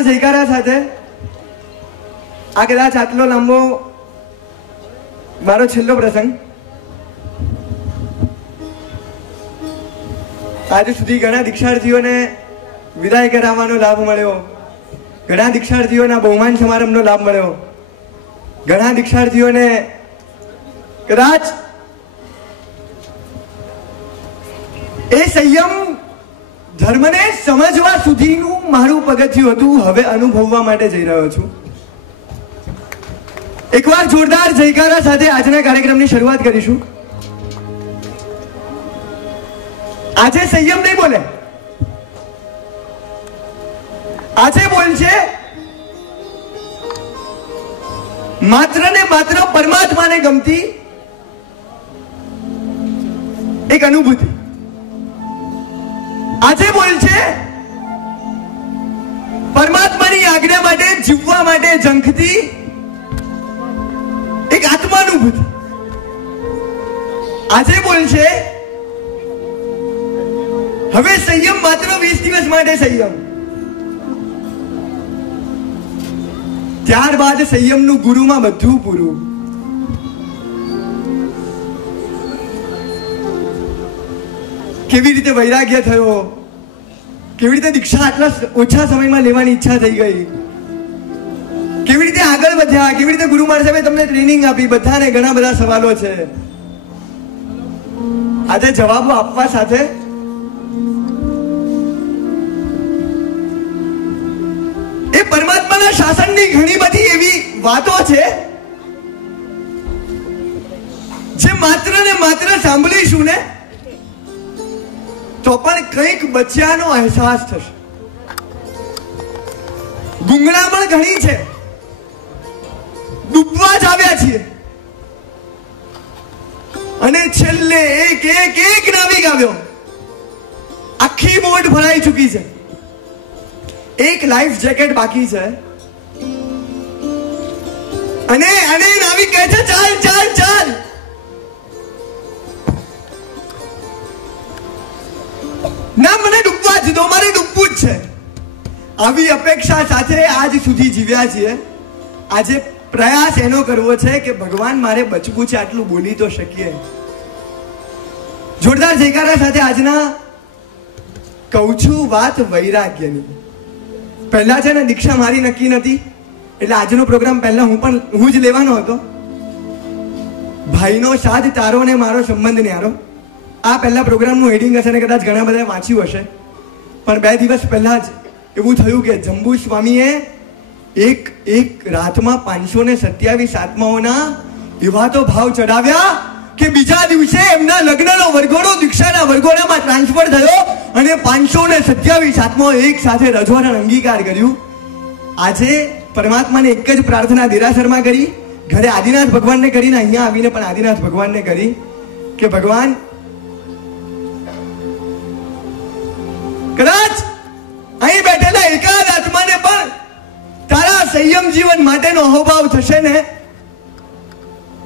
જોરદાર જયકારા સાથે આ કદાચ આટલો લાંબો મારો છેલ્લો પ્રસંગ. આજ સુધી ઘણા દીક્ષાર્થીઓને વિદાય કરાવવાનો લાભ મળ્યો, ઘણા દીક્ષાર્થીઓના બહુમાન સમારંભનો લાભ મળ્યો, ઘણા દીક્ષાર્થીઓને કદાચ એ સંયમ ધર્મને સમજવા સુધીનું મારું પગથિયું હતું. હવે અનુભવવા માટે જઈ રહ્યો છું. એકવાર જોરદાર જયકારા સાથે આજના કાર્યક્રમની શરૂઆત કરીશું. આજે સંયમ નહીં બોલે, આજે બોલશે માત્ર ને માત્ર પરમાત્માને ગમતી એક અનુભૂતિ. આજે બોલશે પરમાત્માની આજ્ઞા માટે જીવવા માટે ઝંખતી એક આત્માનુભૂતિ. આજે બોલશે હવે સંયમ માત્ર 20 દિવસ માટે સંયમ, ત્યારબાદ સંયમનું ગુરુમાં બધું પૂરું. કેવી રીતે વૈરાગ્ય થયો, કેવી રીતે દીક્ષા આટલા ઓછા સમયમાં લેવાની ઈચ્છા થઈ ગઈ, કેવી રીતે આગળ વધ્યા, કેવી રીતે ગુરુ મહારાજ સાહેબે તમને ટ્રેનિંગ આપી, બધાને ઘણા બધા સવાલો છે. આજે જવાબો આપવા સાથે એ પરમાત્માના શાસનની ઘણી બધી એવી વાતો છે જે માત્ર ને માત્ર સાંભળીશું ને તો પણ કંઈક બચ્યાનો અહેસાસ થશે. ગુંગળામણ ઘણી છે, ડૂબવા જ આવ્યા છીએ અને છેલ્લે એક એક એક નાવિક આવ્યો. આખી બોટ ભરાઈ ચૂકી છે, એક લાઈફ જેકેટ બાકી છે અને નાવિક કહે છે ચાલ ચાલ ચાલ. ના, મને ડૂબવા જ દો, મારે ડૂબવું જ છે. આવી અપેક્ષા સાથે આજ સુધી જીવ્યા છીએ. આજે પ્રયાસ એનો કરવો છે કે ભગવાન મારે બચવું છે, આટલું બોલી તો શકીએ. જોરદાર જયકારા સાથે આજના કહું છું વાત વૈરાગ્યની. પહેલા છે ને દીક્ષા મારી નક્કી નથી, એટલે આજનો પ્રોગ્રામ પહેલા હું જ લેવાનો હતો. ભાઈનો સાથ તારો ને મારો સંબંધ ન્યારો, આ પહેલા પ્રોગ્રામનું હેડિંગ હશે ને કદાચ ઘણા બધા વાંચ્યું હશે. પણ 2 દિવસ પહેલા જ એવું થયું કે જંબુ સ્વામીએ એક રાતમાં 527 આત્માઓના એવા તો ભાવ ચડાવ્યા કે બીજા દિવસે એમના લગ્નનો વરઘોડો દીક્ષાના વરઘોડામાં ટ્રાન્સફર થયો અને 527 આત્માઓ એક સાથે રજવાડાનો અંગીકાર કર્યું. આજે પરમાત્માને એક જ પ્રાર્થના દેરાસરમાં કરી, ઘરે આદિનાથ ભગવાનને કરીને અહીંયા આવીને પણ આદિનાથ ભગવાનને કરી કે ભગવાન કદાચ અહીં બેઠેલા એકાદ આત્માને પણ તારા સંયમ જીવન માટેનો અહોભાવ થશે ને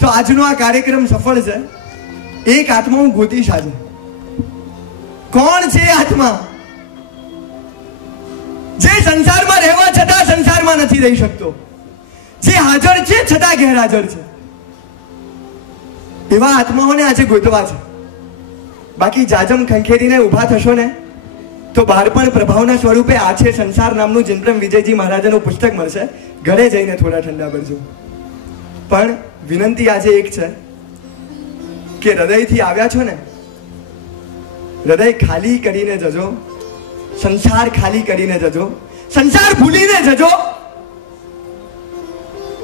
તો આજનો આ કાર્યક્રમ સફળ છે. એક આત્મા હું ગોતીશ આજે. કોણ છે આત્મા જે સંસારમાં રહેવા છતાં સંસારમાં નથી રહી શકતો, જે હાજર છે છતાં ગેરહાજર છે? એવા આત્માઓને આજે ગોતવા છે. બાકી જાજમ ખંખેરીને ઉભા થશો ને તો બાળપણ પ્રભાવના સ્વરૂપે આ છે સંસાર નામનું જિનપ્રેમ વિજયજી મહારાજાનું પુસ્તક મળશે. ઘરે જઈને થોડા ઠંડા કરજો. પણ વિનંતી આજે એક છે કે હૃદયથી આવ્યા છો ને, હૃદય ખાલી કરીને જજો, સંસાર ખાલી કરીને જજો, સંસાર ભૂલીને જજો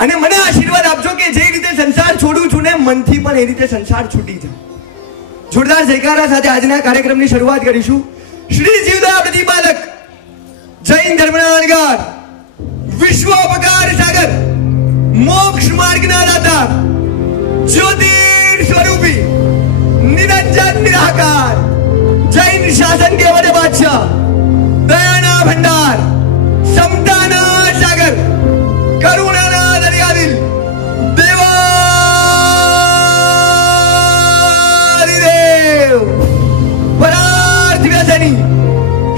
અને મને આશીર્વાદ આપજો કે જે રીતે સંસાર છોડું છું ને મનથી પણ એ રીતે સંસાર છૂટી જાય. જોરદાર જયકારા સાથે આજના કાર્યક્રમની શરૂઆત કરીશું. શ્રી જીવદયા પ્રતિપાદક, જૈન ધર્મના અણગાર, વિશ્વોપકાર સાગર, મોક્ષ માર્ગના દાતા, જ્યોતિર સ્વરૂપી, નિરંજન નિરાકાર, જૈન શાસન કે વડે બાદશાહ, દયાના ભંડાર, સમતાના સાગર, કરુણાના દરિયાદિલ, દેવાધિદેવ, પરાર્થ વ્યસની,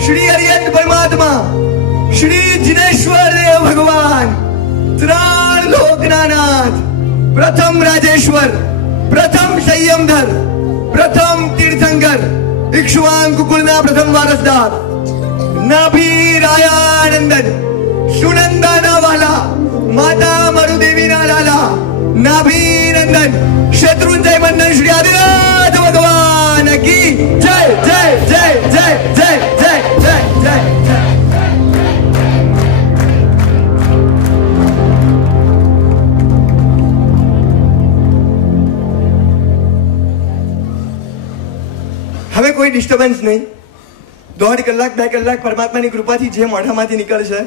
શ્રી હરિયંત પરમાત્મા, શ્રી જીનેશ રાજેશ્વર ભગવાન, ત્રણ લોકના નાથ, પ્રથમ રાજેશ્વર, પ્રથમ સંયમધર, પ્રથમ તીર્થંકર, ઇક્ષ્વાકુ કુળના પ્રથમ વારસદાર, નાભી રાયાનંદન, સુનંદાના વાલા, માતા મરુદેવીના લાલા, નાભી નંદન, શત્રુંજય મંદન શ્રી આદિનાથ ભગવાન કી જય જય જય જય જય જય જય જય જય. હવે કોઈ ડિસ્ટર્બન્સ નહીં. 1.5 કલાક 2 કલાક પરમાત્માની કૃપાથી જે મોઢામાંથી નીકળશે.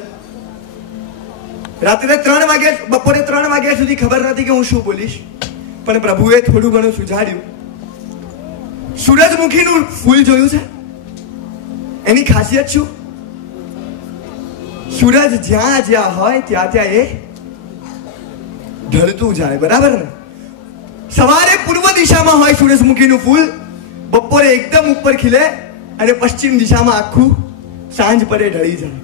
રાત્રે 3 વાગ્યા, બપોરે 3 વાગ્યા સુધી ખબર નથી કે હું શું બોલીશ, પણ પ્રભુએ થોડું ઘણું સુઝાડ્યું. સૂરજમુખીનું ફૂલ જોયું છે? એની ખાસિયત શું? સૂરજ જ્યાં જ્યાં હોય ત્યાં ત્યાં એ ઢળતું જાય, બરાબર ને? સવારે પૂર્વ દિશામાં હોય સૂરજમુખીનું ફૂલ, બપોરે એકદમ ઉપર ખીલે અને પશ્ચિમ દિશામાં આખું સાંજ પરે ઢળી જાય.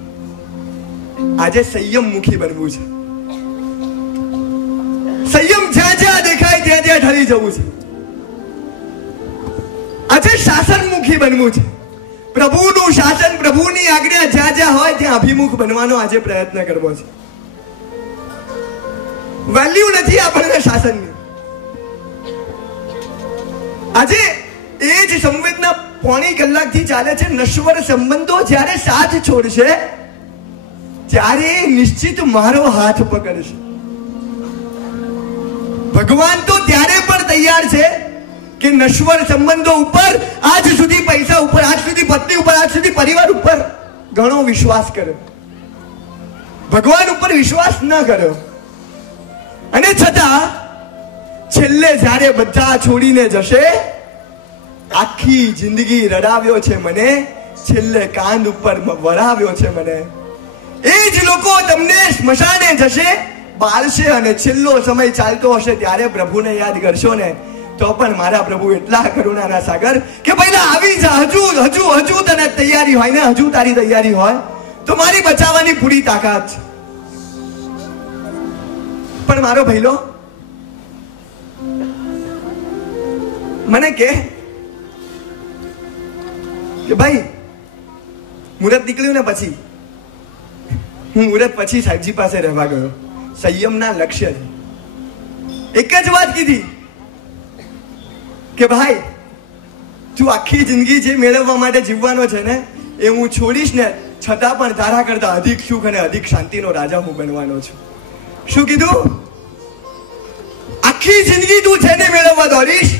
આજે સંયમમુખી બનવું છે. સંયમ જ્યાં જ્યાં દેખાય ત્યાં ત્યાં ઢળી જવું છે. આજે શાસનમુખી બનવું છે. પ્રભુનું શાસન, પ્રભુની આજ્ઞા જ્યાં જ્યાં હોય ત્યાં અભિમુખ બનવાનો આજે પ્રયત્ન કરવો છે. વેલ્યુ નથી આપણને શાસનની. આજે એ જ સંવેદના 1.5 કલાકથી ચાલે છે. નશ્વર સંબંધો જ્યારે સાથ છોડશે ત્યારે નિશ્ચિત મારો હાથ પકડશે. ભગવાન તો ત્યારે પણ તૈયાર છે કે નશ્વર સંબંધો ઉપર, આજ સુધી પૈસા ઉપર, આજ સુધી પત્ની ઉપર, આજ સુધી પરિવાર ઉપર ઘણો વિશ્વાસ કર્યો, ભગવાન ઉપર વિશ્વાસ ન કર્યો, અને છતાં છેલ્લે જ્યારે બધા છોડીને જશે, આખી જિંદગી રડાવ્યો છે મને, છેલ્લે કાંધ ઉપર વરાવ્યો છે મને. એ જ લોકો તમને સ્મશાને જશે, બાળશે, અને છેલ્લો સમય ચાલતો હશે ત્યારે પ્રભુને યાદ કરશો ને, તો પણ મારા પ્રભુ એટલા કરુણાના સાગર કે પહેલા આવી જા, હજુ તને તૈયારી હોય ને, હજુ તારી તૈયારી હોય તો મારી બચાવવાની પૂરી તાકાત છે. પણ મારો ભઈલો મને કે ભાઈ મુહૂર્ત નીકળ્યું ને પછી હું મુહૂર્ત પછી સાહેબજી પાસે રહેવા ગયો. સંયમના લક્ષ્ય એક જ વાત કીધી કે ભાઈ તું આખી જિંદગી જે મેળવવા માટે જીવવાનો છે ને એ હું છોડીશ ને, છતાં પણ તારા કરતા અધિક સુખ અને અધિક શાંતિનો રાજા હું બનવાનો છું. શું કીધું? આખી જિંદગી તું જેને મેળવવા દોડીશ,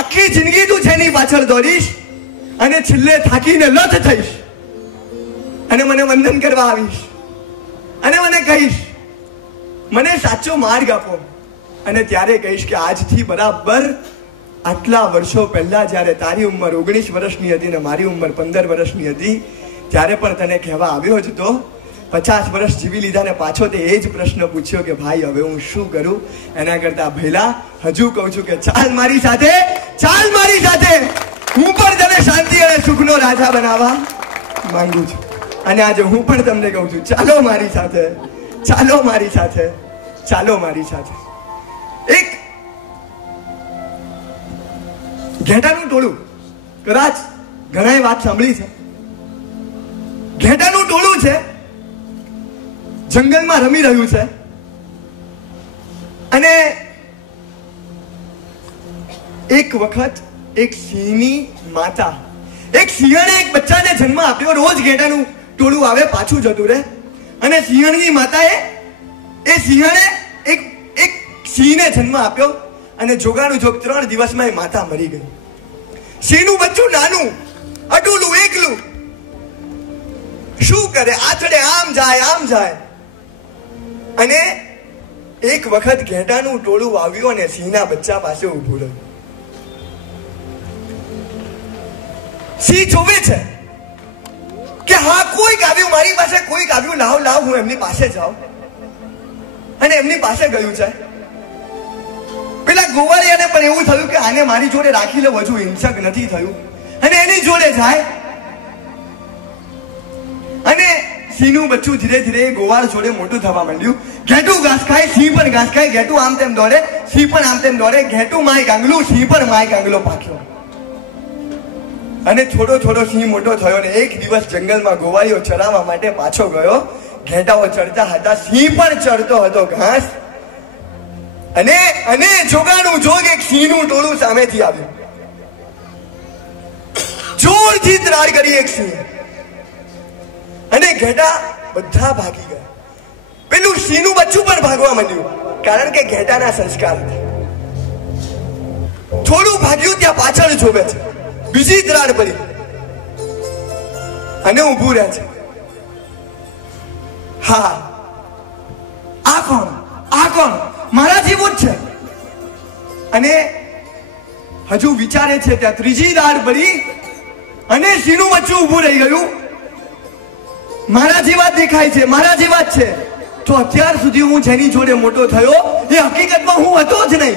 આખી જિંદગી તું જેની પાછળ દોડીશ, અને છેલ્લે થાકીને લથ થઈશ અને મને વંદન કરવા આવીશ અને મને કહીશ મને સાચો માર્ગ આપો, અને ત્યારે કહીશ કે આજથી બરાબર આટલા વર્ષો પહેલા જ્યારે તારી ઉંમર 19 વર્ષની હતી ને મારી ઉંમર 15 વર્ષની હતી, ત્યારે પણ તને કહેવા આવ્યો જ તો 50 વર્ષ જીવી લીધા ને પાછો તે એ જ પ્રશ્ન પૂછ્યો કે ભાઈ હવે હું શું કરું? એના કરતા પહેલા હજુ કહું છું કે ચાલ મારી સાથે, ચાલ મારી સાથે, હું પણ તને શાંતિ અને સુખનો રાજા બનાવવા માંગુ છું. અને આજે હું પણ તમને કહું છું, ચાલો મારી સાથે, ચાલો મારી સાથે, ચાલો મારી સાથે. એક ઘેટાનું ટોળું, કદાચ ઘણાએ વાત સાંભળી છે. ઘેટાનું ટોળું છે, જંગલમાં રમી રહ્યું છે, અને એક વખત એક સિંહની માતા, એક સિંહણે એક બચ્ચાને જન્મ આપ્યો. રોજ ઘેટાનું ટોળું આવે, પાછું જતું રહે, અને સિંહણની માતાએ એ સિંહણે એક સિંહને જન્મ આપ્યો, અને જોગાનું જોગ 3 દિવસમાં એ માતા મરી ગઈ. સિંહનું બચ્ચું નાનું, અટુલું, એકલું, શું કરે? આથડે આમ જાય. અને એક વખત ઘેટાનું ટોળું આવ્યું અને સિંહના બચ્ચા પાસે ઊભું રહ્યું. સિંહ જોવે છે કે હા કોઈક આવ્યું, મારી પાસે કોઈક આવ્યું, લાવ હું એમની પાસે જાઉં. અને એમની પાસે ગયું છે. પેલા ગોવાળિયાને પણ એવું થયું કે આને મારી જોડે રાખી લો, હજુ હિંસક નથી થયું, અને એની જોડે જાય. અને સિંહનું બચ્ચું ધીરે ધીરે ગોવાળ જોડે મોટું થવા માંડ્યું. ઘેટું ઘાસ ખાય, સિંહ પણ ઘાસ ખાય. ઘેટું આમ તેમ દોડે, સિંહ પણ આમ તેમ દોડે. ઘેટું માય ગાંગલું, સિંહ પણ માય ગાંગલો પાક્યો. અને થોડો થોડો સિંહ મોટો થયો ને એક દિવસ જંગલમાં ગોવાળીઓ ચરાવવા માટે પાછો ગયો. ઘેટાઓ ચરતા હતા, સિંહ પણ ચરતો હતો ઘાસ. અને જોગાનું જોગ એક સિંહનું ટોળું સામેથી આવ્યું. જોરથી ત્રાડ કરી એક સિંહ, અને ઘેટા બધા ભાગી ગયા. પેલું સિંહનું બચ્ચું પણ ભાગવા માંડ્યું, કારણ કે ઘેટાના સંસ્કાર હતા. થોડું ભાગ્યું ત્યાં પાછળ જોવે છે, બીજી ત્રાડ પડી અને ઊભું રહે છે. હા, આ કોણ? આ કોણ? મારા જેવું જ છે. અને હજુ વિચારે છે ત્યાં ત્રીજી દાળ પડી અને સિંહનું બચ્ચું ઊભું રહી ગયું. મારા જેવા જ દેખાય છે, મારા જેવા જ છે. તો અત્યાર સુધી હું જેની જોડે મોટો થયો એ હકીકતમાં હું હતો જ નહીં,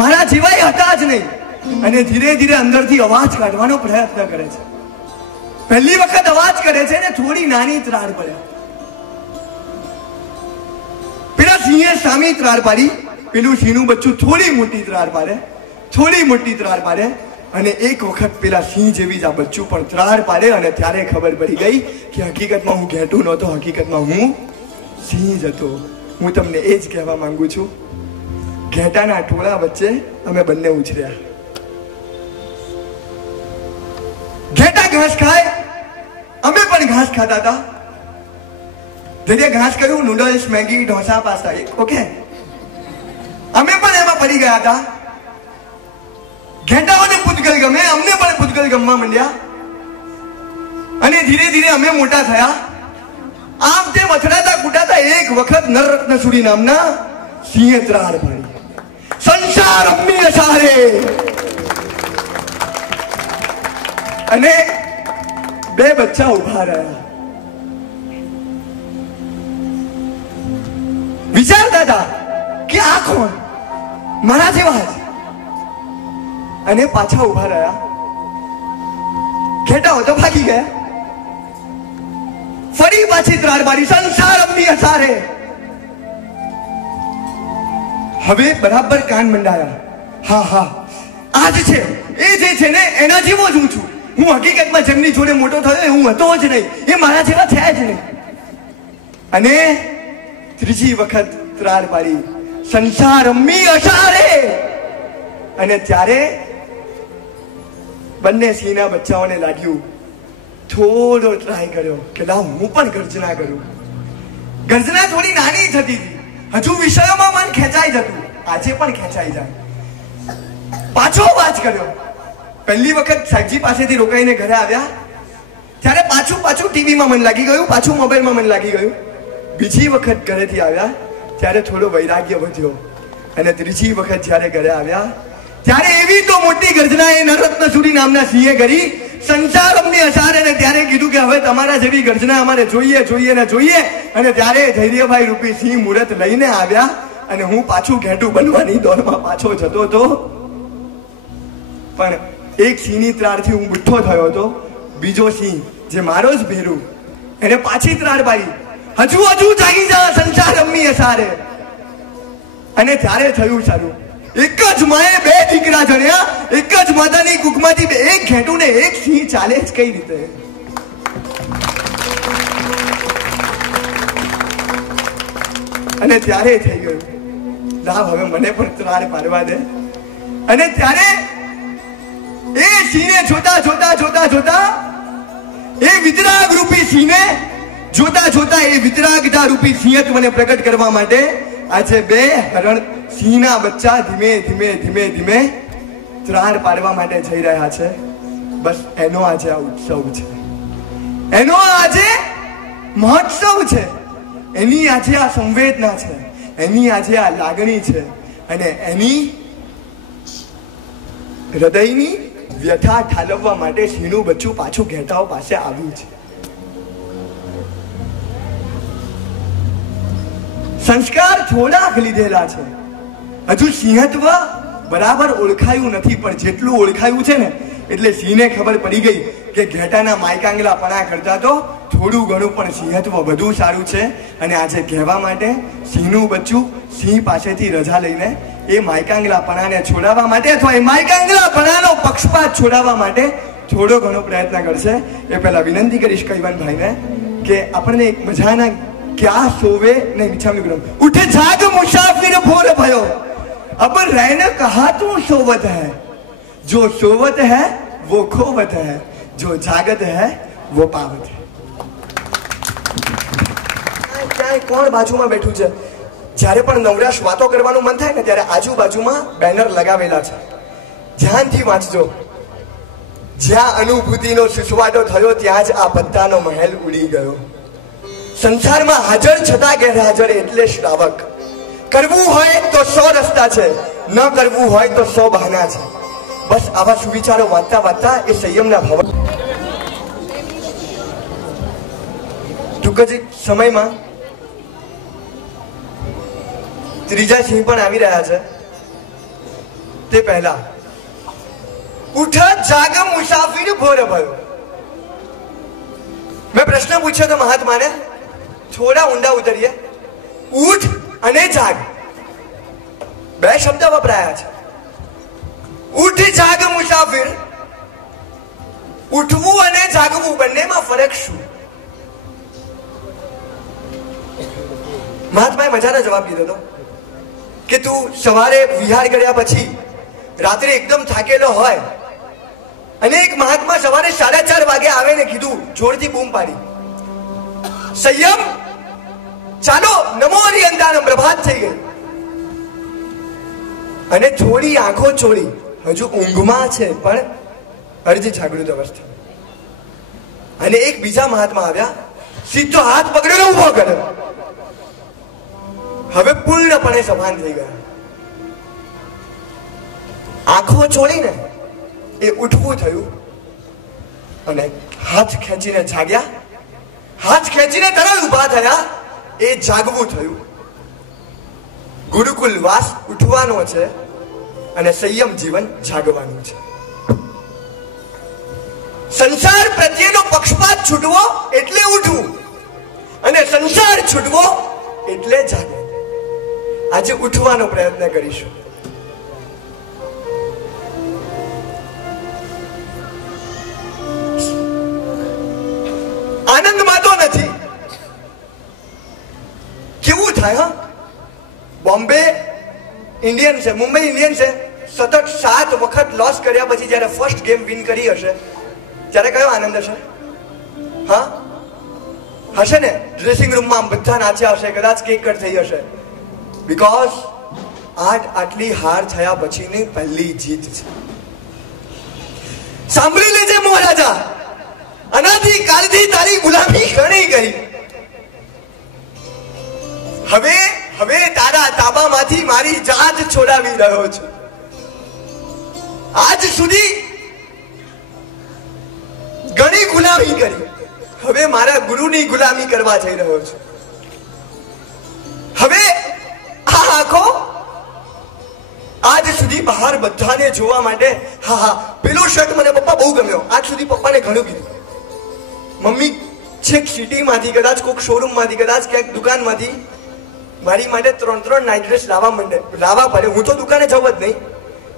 મારા જેવાય હતા જ નહીં. અને ધીરે ધીરે અંદરથી અવાજ કાઢવાનો પ્રયત્ન કરે છે. પહેલી વખત અવાજ કરે છે ને થોડી નાની ત્રાડ પડે. પેલા સિંહે સામી ત્રાડ પાડી, પેલું સિંહનું બચ્ચું થોડી મોટી ત્રાડ પાડે, થોડી મોટી ત્રાડ પાડે. અને એક વખત પેલા સિંહ જેવી જ આ બચ્ચું પણ ત્રાડ પાડે. અને ત્યારે ખબર પડી ગઈ કે હકીકતમાં હું ઘેટું નહોતો, હકીકતમાં હું સિંહ જ હતો. હું તમને એ જ કહેવા માંગુ છું, ઘેટાના ટોળા વચ્ચે અમે બંને ઉછર્યા. ઘેટા ઘાસ ખાય, અમે પણ ઘાસ ખાતા હતા. ધીરે ઘાસ કર્યું, noodles, Maggi, dosa, pasta, okay, અમે પણ એમાં પડી ગયા હતા. ઘેટાઓને પૂતગલ ગમે, અમને પણ પૂતગલ ગમવા માંડ્યા. અને ધીરે ધીરે અમે મોટા થયા. આમ તેમ અથડાતા કૂટાતા એક વખત નરરત્નસુરી નામના સિંહે ત્રાડ પાડી. સંસાર અમ્મી અસારે. અને બે બચ્ચા ઉભા રહ્યા. વિચારતા હતા કે આ કોણ? મારા જેવા જ. અને પાછા ઉભા રહ્યા. ઘેટાઓ તો ભાગી ગયા. ફરી પાછી ત્રાડ પાડી. સંસાર અમ્મી અસારે. હવે બરાબર કાન મંડાયા. હા હા, આ જ છે, એ જે છે ને એના જેવો જ હું છું. હું હકીકતમાં જેમની જોડે મોટો થયો હું હતો જ નહીં, એ મારા જેવા થયા જ નહીં. અને ત્રીજી વખત ત્રાડ પાડી. સંસાર અમ્મી અસારે. અને ત્યારે બંને સિંહના બચ્ચાઓને લાગ્યું, થોડો ટ્રાય કર્યો કે લાવ હું પણ ગર્જના કરું. ગર્જના થોડી નાની થતી હતી, હજુ વિષયોમાં મન ખેંચાઈ જતું. આજે પણ ખેંચાઈ જાય. પાછો અવાજ કર્યો. પહેલી વખત સાહેબજી પાસેથી રોકાઈને ઘરે આવ્યા ત્યારે પાછું ટીવીમાં મન લાગી ગયું, પાછું મોબાઈલમાં મન લાગી ગયું. બીજી વખત ઘરેથી આવ્યા ત્યારે થોડો વૈરાગ્ય વધ્યો. અને ત્રીજી વખત જ્યારે ઘરે આવ્યા ત્યારે એવી તો મોટી ગર્જના એ નરરત્નસુરી નામના સિંહે કરી, સંસાર અમને અસારે. ને ત્યારે કીધું કે હવે તમારા જેવી ગર્જના અમારે જોઈએ જોઈએ ને જોઈએ. અને ત્યારે ધૈર્યભાઈ રૂપી સિંહ મુહૂર્ત લઈને આવ્યા. અને હું પાછું ઘેટું બનવાની દોડમાં પાછો જતો હતો. પણ એક સિંહની ત્રાડથી હું ગુઠ્ઠો થયો હતો. બીજો સિંહ જે મારો જ ભેરું, એને પાછી ત્રાડ પાડી. હજુ જાગી જા, સંસાર અમ્મી અસારે. અને ત્યારે થયું સારું, એક જ માએ બે દીકરા જણ્યા. એક જ માતાની કુકમાંથી એક ઘેટું ને એક સિંહ ચાલે જ કઈ રીતે? અને ત્યારે થઈ ગયું, લાવ હવે મને પણ ત્રાડ પાડવા દે. અને ત્યારે એ સિંહને જોતા એ વિતરાગ રૂપી સિંહને જોતા એ વિતરાગતા રૂપી સિંહત્વને પ્રગટ કરવા માટે આજે બે હરણ સિંહના બચ્ચા ધીમે ત્રાડ પાડવા માટે જઈ રહ્યા છે. બસ એનો આજે આ ઉત્સવ છે, એનો આજે મહોત્સવ છે, એની આજે આ સંવેદના છે, એની આજે આ લાગણી છે. અને એની હૃદયની વ્યથા ઠાલવવા માટે સિંહનું બચ્ચું પાછું ઘેટાઓ પાસે આવ્યું છે. સંસ્કાર થોડાક લીધેલા છે, હજુ સિંહત્વ બરાબર ઓળખાયું નથી. પણ જેટલું ઓળખાયું છે ને એટલે સિંહને ખબર પડી ગઈ કે ઘેટાના માયકાંગલા પણા કરતા તો થોડું ઘણું પણ સિંહત્વ વધુ સારું છે. અને આજે કહેવા માટે સિંહનું બચ્ચું સિંહ પાસેથી રજા લઈને એ માયકાંગલાપણાને છોડાવવા માટે અથવા એ માયકાંગલાપણાનો પક્ષપાત છોડાવવા માટે થોડો ઘણો પ્રયત્ન કરશે. એ પહેલા વિનંતી કરીશ કૈવનભાઈને કે આપણને એક મજાના क्या सोवे नहीं मिच्छामी विक्रम उठे जाग मुसाफिर भोर भयो अब रहने कहा तू सोवत है जो सोवत है वो खोवत है जो जागत है वो पावत है. ક્યાંય કોણ બાજુમાં બેઠું છે? જ્યારે પણ નવરાશ વાતો કરવાનું મન થાય ને ત્યારે આજુબાજુમાં બેનર લગાવેલા છે. ધ્યાનથી વાંચજો. જ્યાં અનુભૂતિનો સુસવાટો થયો ત્યાં જ આ પત્તાનો મહેલ ઉડી ગયો. સંસારમાં હાજર છતાં ગેરહાજર એટલે શ્રાવક. કરવું હોય તો 100 રસ્તા છે, ન કરવું હોય તો 100 બહાના છે. બસ આવા સુવિચારો વાંચતા વાંચતા એ સંયમના ભાવ ટૂંક જ સમયમાં ત્રીજા સિંહ પણ આવી રહ્યા છે. તે પહેલા ઉઠ જાગ મુસાફિર ભોર ભયો. મેં પ્રશ્ન પૂછ્યો તો મહાત્માને, થોડા ઊંડા ઉતરીએ. ઉઠ અને જાગ બે શબ્દ વપરાયા છે. ઉઠ જાગ મુસાફિર. ઉઠવું અને જાગવું બંનેમાં ફરક શું? મહાત્માએ મજાનો જવાબ દીધો હતો કે તું સવારે વિહાર કર્યા પછી રાત્રે એકદમ થાકેલો હોય અને એક મહાત્મા સવારે 4:30 વાગે આવે ને કીધું, જોરથી બૂમ પાડી, સંયમ, ચાલો નમો હરિયંતાનમ, પ્રભાત થઈ ગઈ. અને થોડી આંખો ચોળી, હજુ ઊંઘમાં છે પણ અર્ધ જાગૃત અવસ્થા. અને એક બીજા મહાત્મા આવ્યા, સીધો હાથ પકડેલો ઉભો કર્યો. હવે પૂર્ણપણે સભાન થઈ ગયા. આંખો ચોળીને એ ઉઠવું થયું અને હાથ ખેંચીને જાગ્યા. હાથ ખેંચીને તરત ઊભા થયા, એ જાગવું થયું. ગુરુકુલ વાસ ઉઠવાનો છે અને સંયમ જીવન જાગવાનું છે. સંસાર પ્રત્યેનો પક્ષપાત છૂટવો એટલે ઉઠવું અને સંસાર છૂટવો એટલે જાગવું. આજે ઉઠવાનો પ્રયત્ન કરીશું. આનંદમાં તો નથી. કેવું થાય? બોમ્બે ઇન્ડિયન્સે, મુંબઈ ઇન્ડિયન્સે સતત 7 વખત લોસ કર્યા પછી જ્યારે ફર્સ્ટ ગેમ વિન કરી હશે ત્યારે કયો આનંદ હશે? હા, હશે ને? ડ્રેસિંગ રૂમમાં બધા નાચ્યા હશે, કદાચ કેક કટ થઈ હશે. બીકોઝ આટલી હાર થયા પછીની પહેલી જીત છે. સાંભળી લેજે મહારાજા, અનાદિ કાળથી તારી ગુલામી ગણી ગઈ. હવે તારા તાબામાંથી મારી જાત છોડાવી રહ્યો છું. આજ સુધી ઘણી ગુલામી કરી, હવે મારા ગુરુની ગુલામી કરવા જઈ રહ્યો છું. હવે આ આંખો આજ સુધી બહાર બધાને જોવા માટે, હા, પેલો શર્ટ મને પપ્પા બહુ ગમ્યો. આજ સુધી પપ્પાને ઘણું કીધું. મમ્મી છેક સિટીમાંથી, કદાચ કોઈક શોરૂમમાંથી, કદાચ ક્યાંક દુકાનમાંથી મારી માટે 3 નાઇટ ડ્રેસ લાવવા પડે. હું તો દુકાને જવું જ નહીં,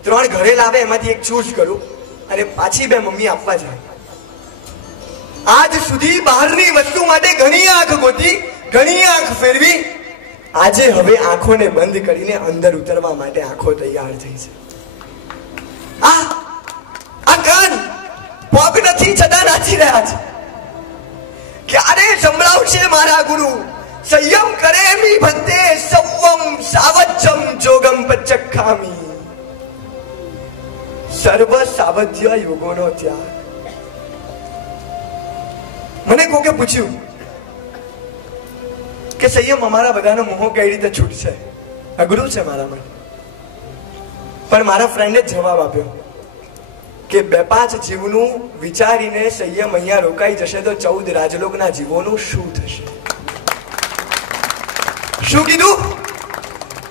3 ઘરે લાવે, એમાંથી એક ચૂઝ કરું અને પાછી 2 મમ્મી આપવા જાય. આજ સુધી બહારની વસ્તુ માટે ઘણી આંખ ગોતી, ઘણી આંખ ફેરવી. આજે હવે આંખોને બંધ કરીને અંદર ઉતરવા માટે આંખો તૈયાર થઈ છે. આ કાન પગ નથી છતાં નાચી રહ્યા છે. ક્યારે સંભળાવશે મારા ગુરુ? સંયમ કરે મી ભક્તે સવમ સાવજ્જમ જોગમ પચખામી. સર્વ સાવધ્ય યોગોનો ત્યાગ. મને કોકે પૂછ્યું કે સંયમ અમારા બધાનો મોહ કઈ રીતે છૂટશે? અઘરું છે મારા માટે. પણ મારા ફ્રેન્ડે જવાબ આપ્યો કે 2-5 જીવનું વિચારીને સંયમ અહીંયા રોકાઈ જશે તો 14 રાજલોકના જીવોનું શું થશે? શું કીધું?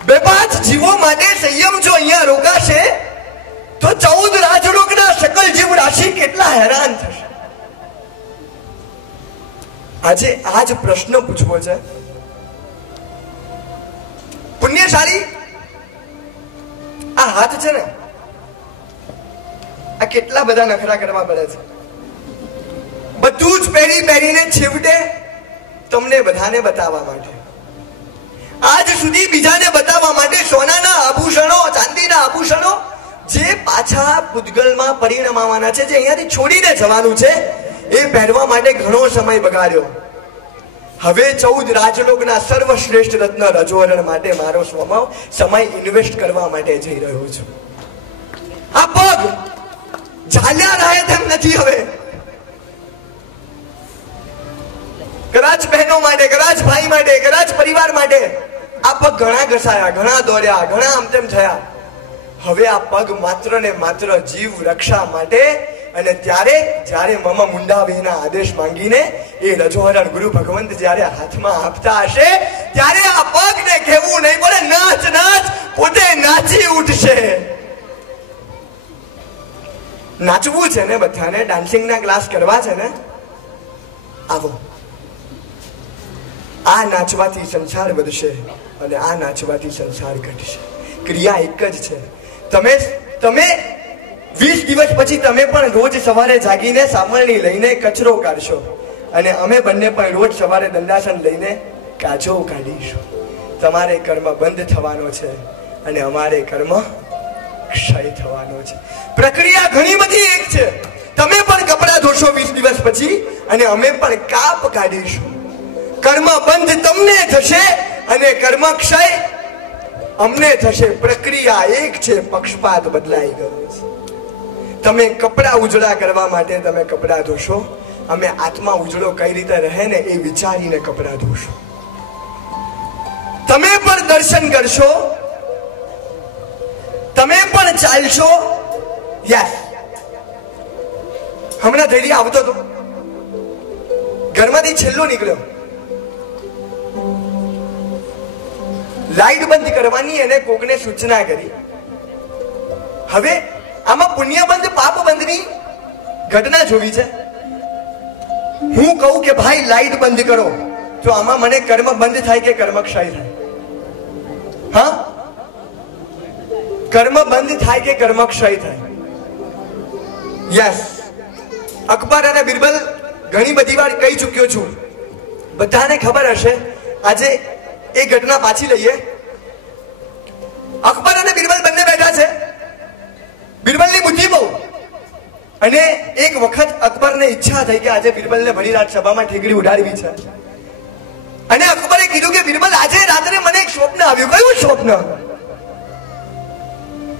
2-5 જીવો માટે સંયમ જો અહીંયા રોકાશે તો 14 રાજલોકના સકલ જીવ રાશિ કેટલા હેરાન થશે. આજે આ જ પ્રશ્ન પૂછવો છે. પુણ્યશાળી, આ હાથ છે ને, આ કેટલા બધા નખરા કરવા પડે છે. બધું જ પહેરીને છેવટે તમને બધાને બતાવવા માટે, આજ સુધી બીજાને બતાવવા માટે સોનાના આભૂષણો, ચાંદીના આભૂષણો જે પાછા ભૂતગલમાં પરિણમવાના છે, જે અહીંયાથી છોડીને જવાનું છે, એ પહેરવા માટે ઘણો સમય બગાડ્યો. હવે 14 રાજલોકના સર્વશ્રેષ્ઠ રત્ન રજોવરણ માટે મારો સમય ઇન્વેસ્ટ કરવા માટે જઈ રહ્યો છું. આ પગ ઝાલ્યા રહે તેમ નથી. હવે કદાચ બહેનો માટે, કદાચ ભાઈ માટે, કદાચ પરિવાર માટે આ પગ ઘણા ઘસાયા, ઘણા દોડ્યા, ઘણા આમ તેમ થયા. હવે આ પગ માત્ર ને માત્ર જીવ રક્ષા માટે. અને જ્યારે મમ મુંડા વિના આદેશ માંગીને એ રજોહરણ ગુરુ ભગવંત જ્યારે હાથમાં આપતા હશે, ત્યારે આ પગને કહેવું નહીં પડે, નાચ નાચ, પોતે નાચી ઉઠશે. નાચવું છે ને બધાને, ડાન્સિંગના ક્લાસ કરવા છે ને, આવો. આ નાચવાથી સંસાર વધશે અને આ નાચવાથી સંસાર ઘટશે. ક્રિયા એક જ છે. તમે 20 દિવસ પછી તમે પણ રોજ સવારે જાગીને સામરણી લઈને કચરો કાઢશો અને અમે બંને પણ રોજ સવારે દંડાસન લઈને કાચો કાઢીશું. તમારે કર્મ બંધ થવાનો છે અને અમારે કર્મ ક્ષય થવાનો છે. પ્રક્રિયા ઘણી બધી એક છે. તમે પણ કપડા ધોશો 20 દિવસ પછી અને અમે પણ કાપ કાઢીશું. કર્મ બંધ તમને થશે અને કર્મ ક્ષય અમને થશે. પ્રક્રિયા એક છે, પક્ષપાત બદલાઈ ગયો છે. તમે કપડા ઉજળા કરવા માટે તમે કપડા ધોશો, અમે આત્મા ઉજળો કઈ રીતે રહે ને એ વિચારીને કપડા ધોશો. તમે પણ દર્શન કરશો, તમે પણ ચાલશો. યસ, હમણાં ધૈર્ય આવતો હતો, ઘરમાંથી છેલ્લો નીકળ્યો, લાઈટ બંધ કરવાની એને કોકને સૂચના કરી. હવે આમાં પુણ્ય બંધ પાપ બંધની ઘટના જોવી છે. હું કહું કે ભાઈ લાઈટ બંધ કરો, તો આમાં મને કર્મ બંધ થાય કે કર્મ ક્ષય થાય? હા, કર્મ બંધ થાય કે કર્મ ક્ષય થાય? યસ. અકબર અને બિરબલ ઘણી બધી વાર કહી ચૂક્યો છું, બધાને ખબર હશે. આજે એ ઘટના પાછી લઈએ. અકબર અને બિરબલ બંને બેઠા છે. બિરબલની બુદ્ધિ બહુ, અને એક વખત અકબરને ઈચ્છા થઈ કે આજે બિરબલને ભરી રાત સભામાં ઠીકડી ઉડાડવી છે. અને અકબરે કીધું કે બિરબલ, આજે રાત્રે મને એક સ્વપ્ન આવ્યું. કયું સ્વપ્ન?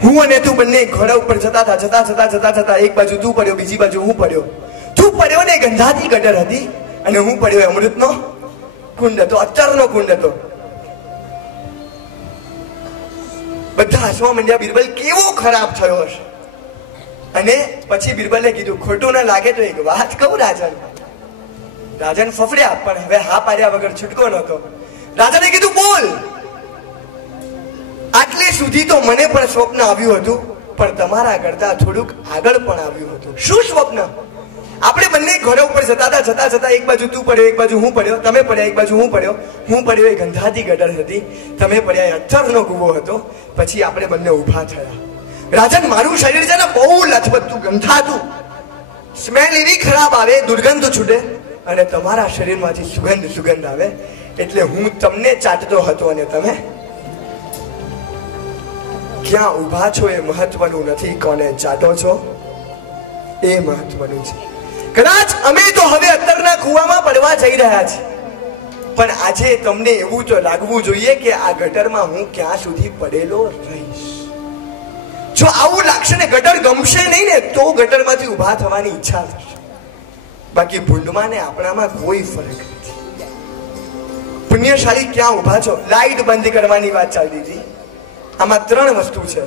હું અને તું બંને ઘોડા ઉપર જતા એક બાજુ તું પડ્યો, બીજી બાજુ હું પડ્યો. તું પડ્યો ને ગંધાતી ગટર હતી અને હું પડ્યો અમૃતનો કુંડ હતો, અત્તરનો કુંડ હતો. બધા હસવા માંડ્યા. બિરબલ કેવો ખરાબ થયો હશે. અને પછી બિરબલે કીધું, ખોટું ના લાગે તો એક વાત કહું રાજન. રાજન ફફડ્યા, પણ હવે હા પાડ્યા વગર છૂટકો નહોતો. રાજાને કીધું, બોલ. આટલે સુધી તો મને પણ સ્વપ્ન આવ્યું હતું, પણ તમારા કરતા થોડુંક આગળ પણ આવ્યું હતું. શું સ્વપ્ન? આપણે બંને ઘોડા ઉપર જતા એક બાજુ તું પડ્યો, એક બાજુ હું પડ્યો. તમે પડ્યા, એક બાજુ હું પડ્યો એ ગંધાતી ગટર હતી, તમે પડ્યા એ અત્તરનો કૂવો હતો. પછી આપણે બંને ઊભા થયા. રાજન, મારું શરીર છે ને બહુ લથબથતું, ગંધાતું, સ્મેલ એવી ખરાબ આવે, દુર્ગંધ છૂટે, અને તમારા શરીરમાંથી સુગંધ આવે. એટલે હું તમને ચાટતો હતો અને તમે ક્યાં ઊભા છો એ મહત્વનું નથી, કોને ચાટો છો એ મહત્વનું છે. કદાચ અમે તો હવે અત્તરના કૂવામાં પડવા જઈ રહ્યા છીએ, પણ આજે તમને એવું તો લાગવું જોઈએ કે આ ગટરમાં હું ક્યાં સુધી પડેલો રહીશ. જો આવું લાગશે ને, ગટર ગમશે નહીં ને, તો ગટરમાંથી ઊભા થવાની ઈચ્છા થશે. બાકી ભૂંડમાં ને આપણામાં કોઈ ફરક નથી. પુણ્યશાળી ક્યાં ઊભા છો? લાઈટ બંધ કરવાની વાત ચાલતી હતી. આમાં 3 વસ્તુ છે.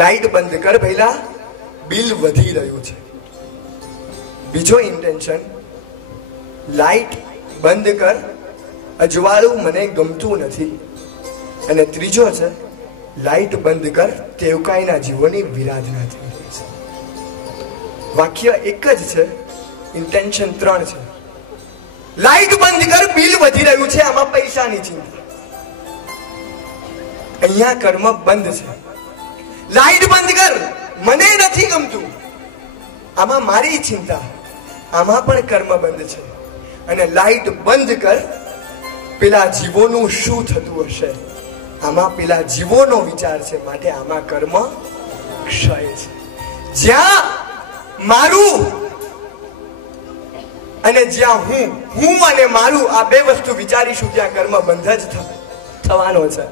લાઈટ બંધ કર, પહેલા બિલ વધી રહ્યું છે. બીજો ઇન્ટેન્શન, લાઈટ બંધ કર, અજવાળું મને ગમતું નથી. અને ત્રીજો છે, લાઈટ બંધ કર, તેવકાઈના જીવોની વિરાધના થઈ રહી છે. વાક્ય એક જ છે, ઇન્ટેન્શન 3 છે. લાઈટ બંધ કર, બિલ વધી રહ્યું છે, આમાં પૈસાની ચિંતા. અહીંયા કર્મ બંધ છે. લાઈટ બંધ કર, મને નથી ગમતું, આમાં મારી ચિંતા, આમાં પણ કર્મ બંધ છે. અને લાઈટ બંધ કર, પેલા જીવોનું શું થતું હશે, આમાં પેલા જીવોનો વિચાર છે, માટે આમાં કર્મ ક્ષય છે. જ્યાં મારું અને જ્યાં હું અને મારું આ બે વસ્તુ વિચારીશું ત્યાં કર્મ બંધ જ થવાનો છે.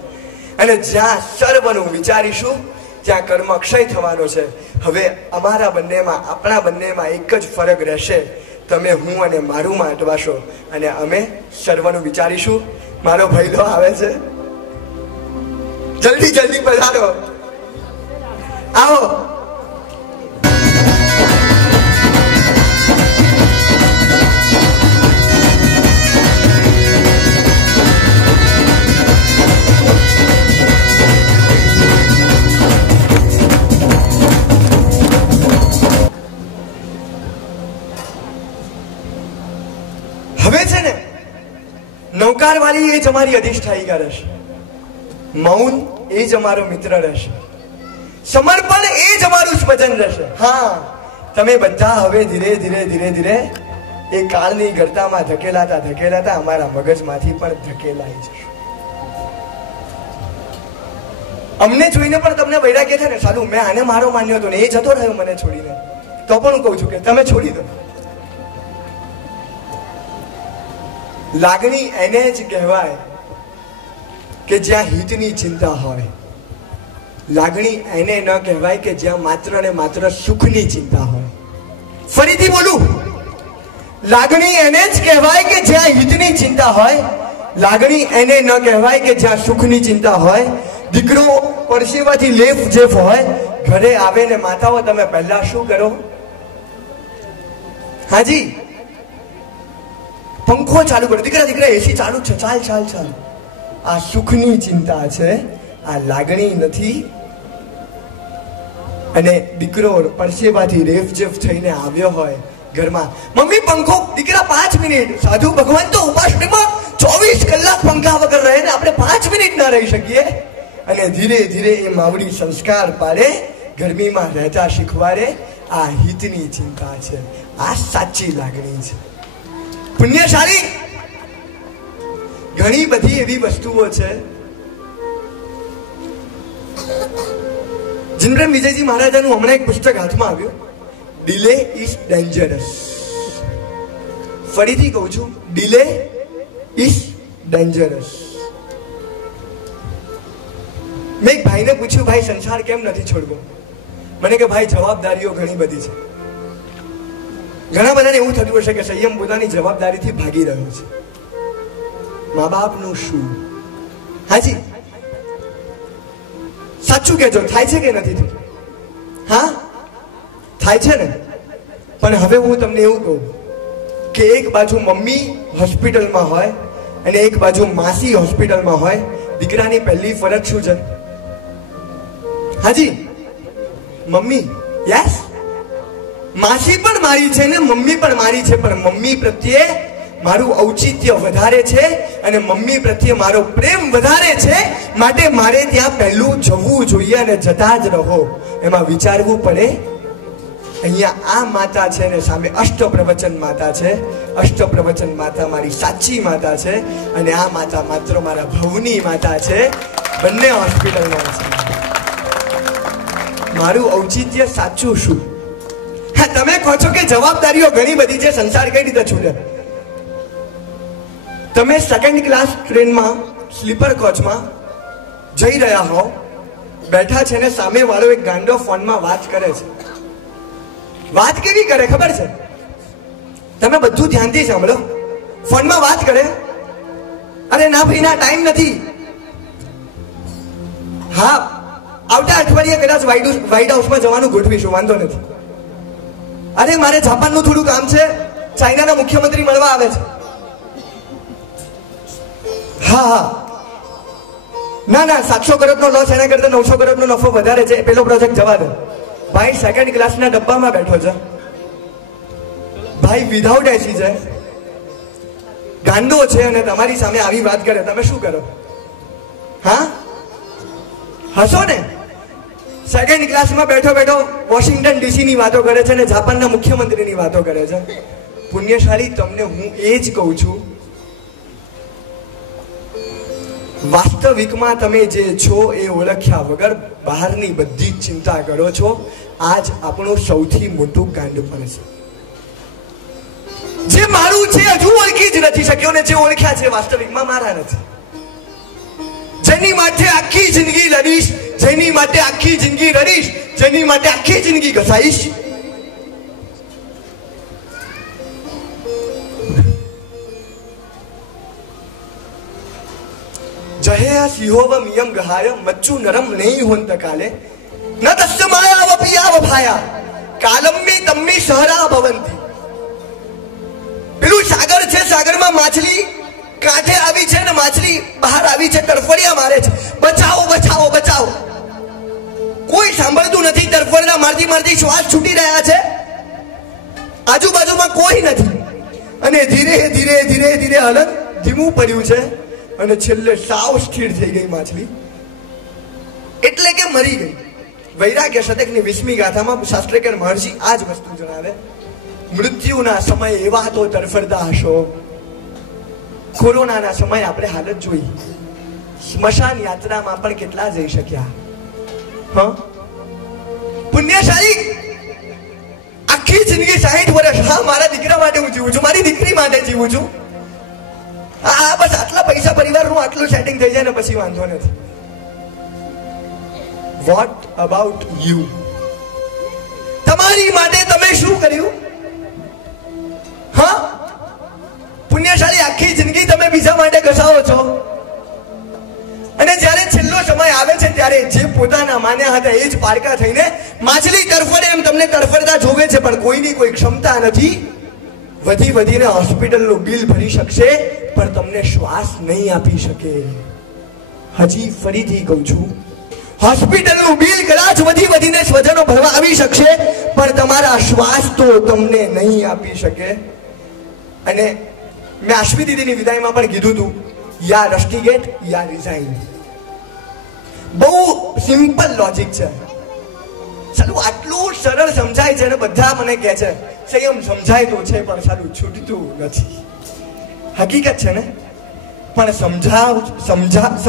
અને જ્યાં સર્વનું વિચારીશું ત્યાં કર્મ ક્ષય થવાનો છે. હવે અમારા બંનેમાં, આપણા બંનેમાં એક જ ફરક રહેશે, તમે હું અને મારું માં અટવાશો અને અમે સર્વનું વિચારીશું. મારો ભઈલો આવે છે, જલ્દી જલ્દી પધારો, આવો. હવે છે ને નૌકાર વાળી એ જ અમારી અધિષ્ઠાયિકા રહેશે, મૌન એ જ અમારો મિત્ર રહેશે, સમર્પણ એ જ અમારું સ્વજન રહેશે. હા, તમે બધા હવે ધીરે ધીરે ધીરે ધીરે એ કાળની ગર્તામાં ધકેલાતા અમારા મગજમાંથી પણ ધકેલાઈ જશો. અમને જોઈને પણ તમને વૈરાગ્ય છે ને, સાલું મેં આને મારો માન્યો હતો ને એ જતો રહ્યો મને છોડીને, તો પણ હું કહું છું કે તમે છોડી દો. લાગણી એને જ કહેવાય કે જ્યાં હિતની ચિંતા હોય. લાગણી એને ન કહેવાય કે જ્યાં માત્ર ને માત્ર સુખની ચિંતા હોય. ફરીથી બોલું, લાગણી એને જ કહેવાય કે જ્યાં હિતની ચિંતા હોય. લાગણી એને ન કહેવાય કે જ્યાં સુખની ચિંતા હોય. દીકરો પરસેવાથી લેફ જેફ હોય, ઘરે આવે ને માતાઓ તમે પહેલા શું કરો? હાજી, પંખો ચાલુ કરો. દીકરા એસી ચાલુ છે, ચાલ. આ સુખની ચિંતા છે, આ લાગણી નથી. અને દીકરો પરસેવાથી રેફજેફ થઈને આવ્યો હોય ઘરમાં, મમ્મી પંખો. દીકરા 5 મિનિટ. સાધુ ભગવાન તો ઉપાસનીમાં 24 કલાક પંખા વગર રહે ને આપણે 5 મિનિટ ના રહી શકીએ. અને ધીરે ધીરે એ માવડી સંસ્કાર પાડે, ગરમીમાં રહેતા શીખવાડે. આ હિતની ચિંતા છે, આ સાચી લાગણી છે. પુણ્યશાળી ઘણી બધી એવી વસ્તુઓ છે. જિનપ્રેમ વિજયજી મહારાજાનું હમણાં એક પુસ્તક હાથમાં આવ્યું, ડિલે ઇઝ ડેન્જરસ. ફરીથી કહું છું, ડિલે ઇઝ ડેન્જરસ. મેં એક ભાઈને પૂછ્યું, ભાઈ સંસાર કેમ નથી છોડવો? મને કે ભાઈ જવાબદારીઓ ઘણી બધી છે. ઘણા બધાને એવું થતું હશે કે સંયમ પોતાની જવાબદારીથી ભાગી રહ્યો છે. મા બાપનું શું? હાજી, સાચું કેજો, થાય છે કે નથી થતું? હા, થાય છે ને. પણ હવે હું તમને એવું કહું કે એક બાજુ મમ્મી હોસ્પિટલમાં હોય અને એક બાજુ માસી હોસ્પિટલમાં હોય, દીકરાની પહેલી ફરજ શું છે? હાજી, મમ્મી. યસ, માસી પણ મારી છે ને મમ્મી પણ મારી છે, પણ મમ્મી પ્રત્યે મારું ઔચિત્ય વધારે છે અને મમ્મી પ્રત્યે મારો પ્રેમ વધારે છે. માટે મારે ત્યાં પહેલું જવું જોઈએ અને જતા જ રહો એમાં વિચારવું પડે. અહીંયા આ માતા છે ને સામે અષ્ટપ્રવચન માતા છે. અષ્ટપ્રવચન માતા મારી સાચી માતા છે અને આ માતા માત્ર મારા ભવની માતા છે. બંને હોસ્પિટલમાં છે. મારું ઔચિત્ય સાચું શું? હા, તમે કહો છો કે જવાબદારીઓ ઘણી બધી છે, સંસાર કઈ રીતે છૂટે? તમે સેકન્ડ ક્લાસ ટ્રેનમાં સ્લીપર કોચમાં જઈ રહ્યા હો, બેઠા છે ને સામે વાળો એક ગાંડો ફોનમાં વાત કરે છે. વાત કેવી કરે ખબર છે? તમે બધું ધ્યાનથી સાંભળો. ફોનમાં વાત કરે, અરે ના ભાઈ ના ટાઈમ નથી. હા, આવતા અઠવાડિયે કદાચ વ્હાઈટ હાઉસમાં જવાનું ગોઠવીશું, વાંધો નથી. અરે મારે જાપાનનું થોડું કામ છે, ચાઇનાના મુખ્યમંત્રી મળવા આવે છે. હા, ના 700 કરોડનો લોસ એના કરતા 900 કરોડનો નફો વધારે છે, પેલો પ્રોજેક્ટ જવા દો. ભાઈ સેકન્ડ ક્લાસના ડબ્બામાં બેઠો છે, ભાઈ વિધાઉટ એસી છે, ગાંડો છે અને તમારી સામે આવી વાત કરે, તમે શું કરો? હા, હસો ને? સેકન્ડ ક્લાસમાં બેઠો બેઠો વોશિંગ્ટન ડીસી ની વાતો કરે છે ને જાપાનના મુખ્યમંત્રીની વાતો કરે છે. પુણ્યશાળી, તમને હું એ જ કહું છું, વાસ્તવિકમાં તમે જે છો એ ઓળખ્યા વગર બહારની બધી જ ચિંતા કરો છો. આજ આપણું સૌથી મોટું ગાંડપણ છે. જે મારું છે હજુ ઓળખી જ નથી શક્યો ને જે ઓળખ્યા છે વાસ્તવિકમાં મારા નથી. જેની માટે આખી જિંદગી લડીશ, જેની માટે આખી જિંદગી રડીશ, જેની માટે આખી જિંદગી ઘસાઈશ, જહે સિંહોવ મિયમ ગહાય મચ્ચુ નરમ નહીં હોન તકાલે ન તસ્માયા વપિયા વફાયા કાલમ્મી તમ્મી સહરા ભવંતી. પેલું સાગર છે, સાગરમાં માછલી કાંઠે આવી છે ને માછલી બહાર આવી છે, તરફડિયા મારે છે, બચાવો બચાવો બચાવો. કોઈ સાંભળતું નથી. તરફડિયા મારતી મારતી શ્વાસ છૂટી રહ્યા છે, આજુબાજુમાં કોઈ નથી અને ધીરે ધીરે ધીરે ધીરે હલન ધીમું પડ્યું છે અને છેલ્લે સાવ સ્થિર થઈ ગઈ માછલી, એટલે કે મરી ગઈ. વૈરાગ્ય શતકની 20મી ગાથામાં શાસ્ત્રકાર મહર્ષિ આ જ વસ્તુ જણાવે. મૃત્યુના સમય એવા તો તરફડતા હશો. કોરોનાના સમય આપણે હાલત જોઈ. સ્મશાન યાત્રામાં પણ કેટલા જઈ શક્યા? હા, પુણ્યશાળી, આખી જિંદગી 60 વર્ષ, હા મારા દીકરા માટે હું જીવું છું, મારી દીકરી માટે જીવું છું, હા બસ આટલા પૈસા પરિવારનું આટલું સેટિંગ થઈ જાય ને પછી વાંધો નથી. What about you? તમારી માટે તમે શું કર્યું? હા, પુણ્યશાળી, આખી જિંદગી તમે બીજા માટે ઘસાવો છો અને જ્યારે છેલ્લો સમય આવે છે ત્યારે જે પોતાના માન્યા હતા એ જ પારકા થઈને માછલી તરફડે એમ તમને તરફડતા જોવે છે, પણ કોઈની કોઈ ક્ષમતા નથી. વધી વધીને હોસ્પિટલનું બિલ ભરી શકશે પણ તમને શ્વાસ નહીં આપી શકે. હજી ફરીથી કહું છું, હોસ્પિટલનું બિલ કદાચ વધી વધીને સ્વજનો ભરવા આવી શકશે પણ તમારા શ્વાસ તો તમને નહીં આપી શકે. અને મેં અશ્વિ દીદીની વિદાયમાં પણ કીધું હતું, યા રસ્ટિગેટ યા રિઝાઇન. બહુ સિમ્પલ લોજિક છે. સાલું આટલું સરળ સમજાય છે ને બધા મને કહે છે સંયમ સમજાય તો છે પણ સાલું છૂટતું નથી. હકીકત છે ને, પણ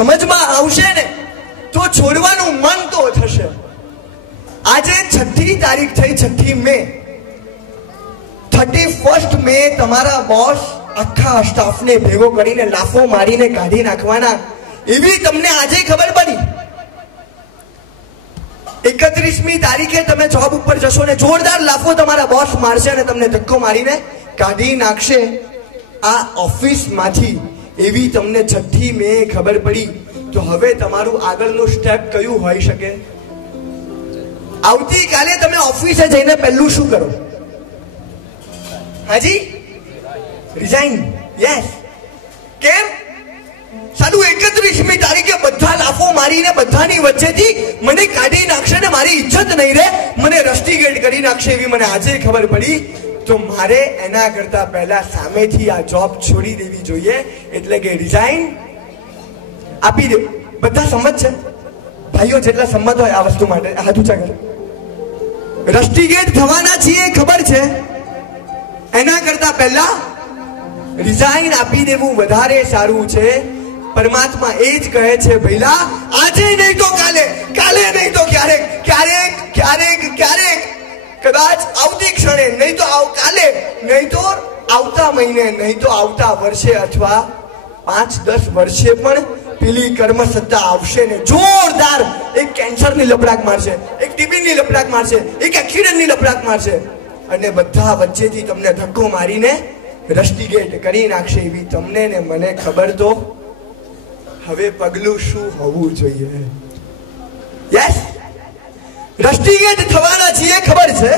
સમજમાં આવશે ને તો છોડવાનું મન તો થશે. આજે 6મી તારીખ થઈ, 6મી મે, 31 મે તમારા બોસ આખા સ્ટાફને ભેગો કરીને લાફો મારીને કાઢી નાખવાના એવી તમને આજે ખબર પડી. 31મી તારીખે તમે જોબ ઉપર જશો ને જોરદાર લાફો તમારા બોસ મારશે અને તમને ધક્કો મારીને કાઢી નાખશે આ ઓફિસમાંથી એવી તમને 6મી મે ખબર પડી. તો હવે તમારું આગળનું સ્ટેપ કયું હોઈ શકે? આવતીકાલે તમે ઓફિસે જઈને પહેલું શું કરો? હાજી, રિઝાઇન. યસ. કેમ? સાલું 31મી તારીખે બધા લાફો મારીને બધાની વચ્ચેથી મને કાઢી નાખશે ને મારી ઇજ્જત નહીં રહે, મને રસ્ટિગેટ કરી નાખશે એવી મને આજે ખબર પડી. તો મારે એના કરતા પહેલા સામેથી આ જોબ છોડી દેવી જોઈએ, એટલે કે રિઝાઇન આપી દે. બધા સંમત છે? ભાઈઓ જેટલા સંમત હોય આ વસ્તુ માટે હાથ ઊંચા કરો. રસ્ટિગેટ થવાના છીએ ખબર છે, એના કરતા પહેલા રિઝાઇન આપી દેવું વધારે સારું છે. પરમાત્મા એ જ કહે છે, ભઈલા આજે નહીં તો કાલે, કાલે નહીં તો ક્યારેક, ક્યારેક ક્યારેક ક્યારેક, કદાચ આવતી ક્ષણે, નહીં તો કાલે, નહીં તો આવતા મહિને, નહીં તો આવતા વર્ષે અથવા 5-10 વર્ષે પણ પેલી કર્મ સત્તા આવશે ને જોરદાર એક કેન્સરની લપડાક મારશે, એક ટીબીની લપડાક મારશે, એક એક્સિડન્ટની લપડાક મારશે અને બધા વચ્ચેથી તમને ધક્કો મારીને રસ્ટિગેટ કરી નાખશે એવી તમને ને મને ખબર. તો હવે પગલું શું હોવું જોઈએ? યસ, રસ્ટિગેટ થવાના છીએ ખબર છે.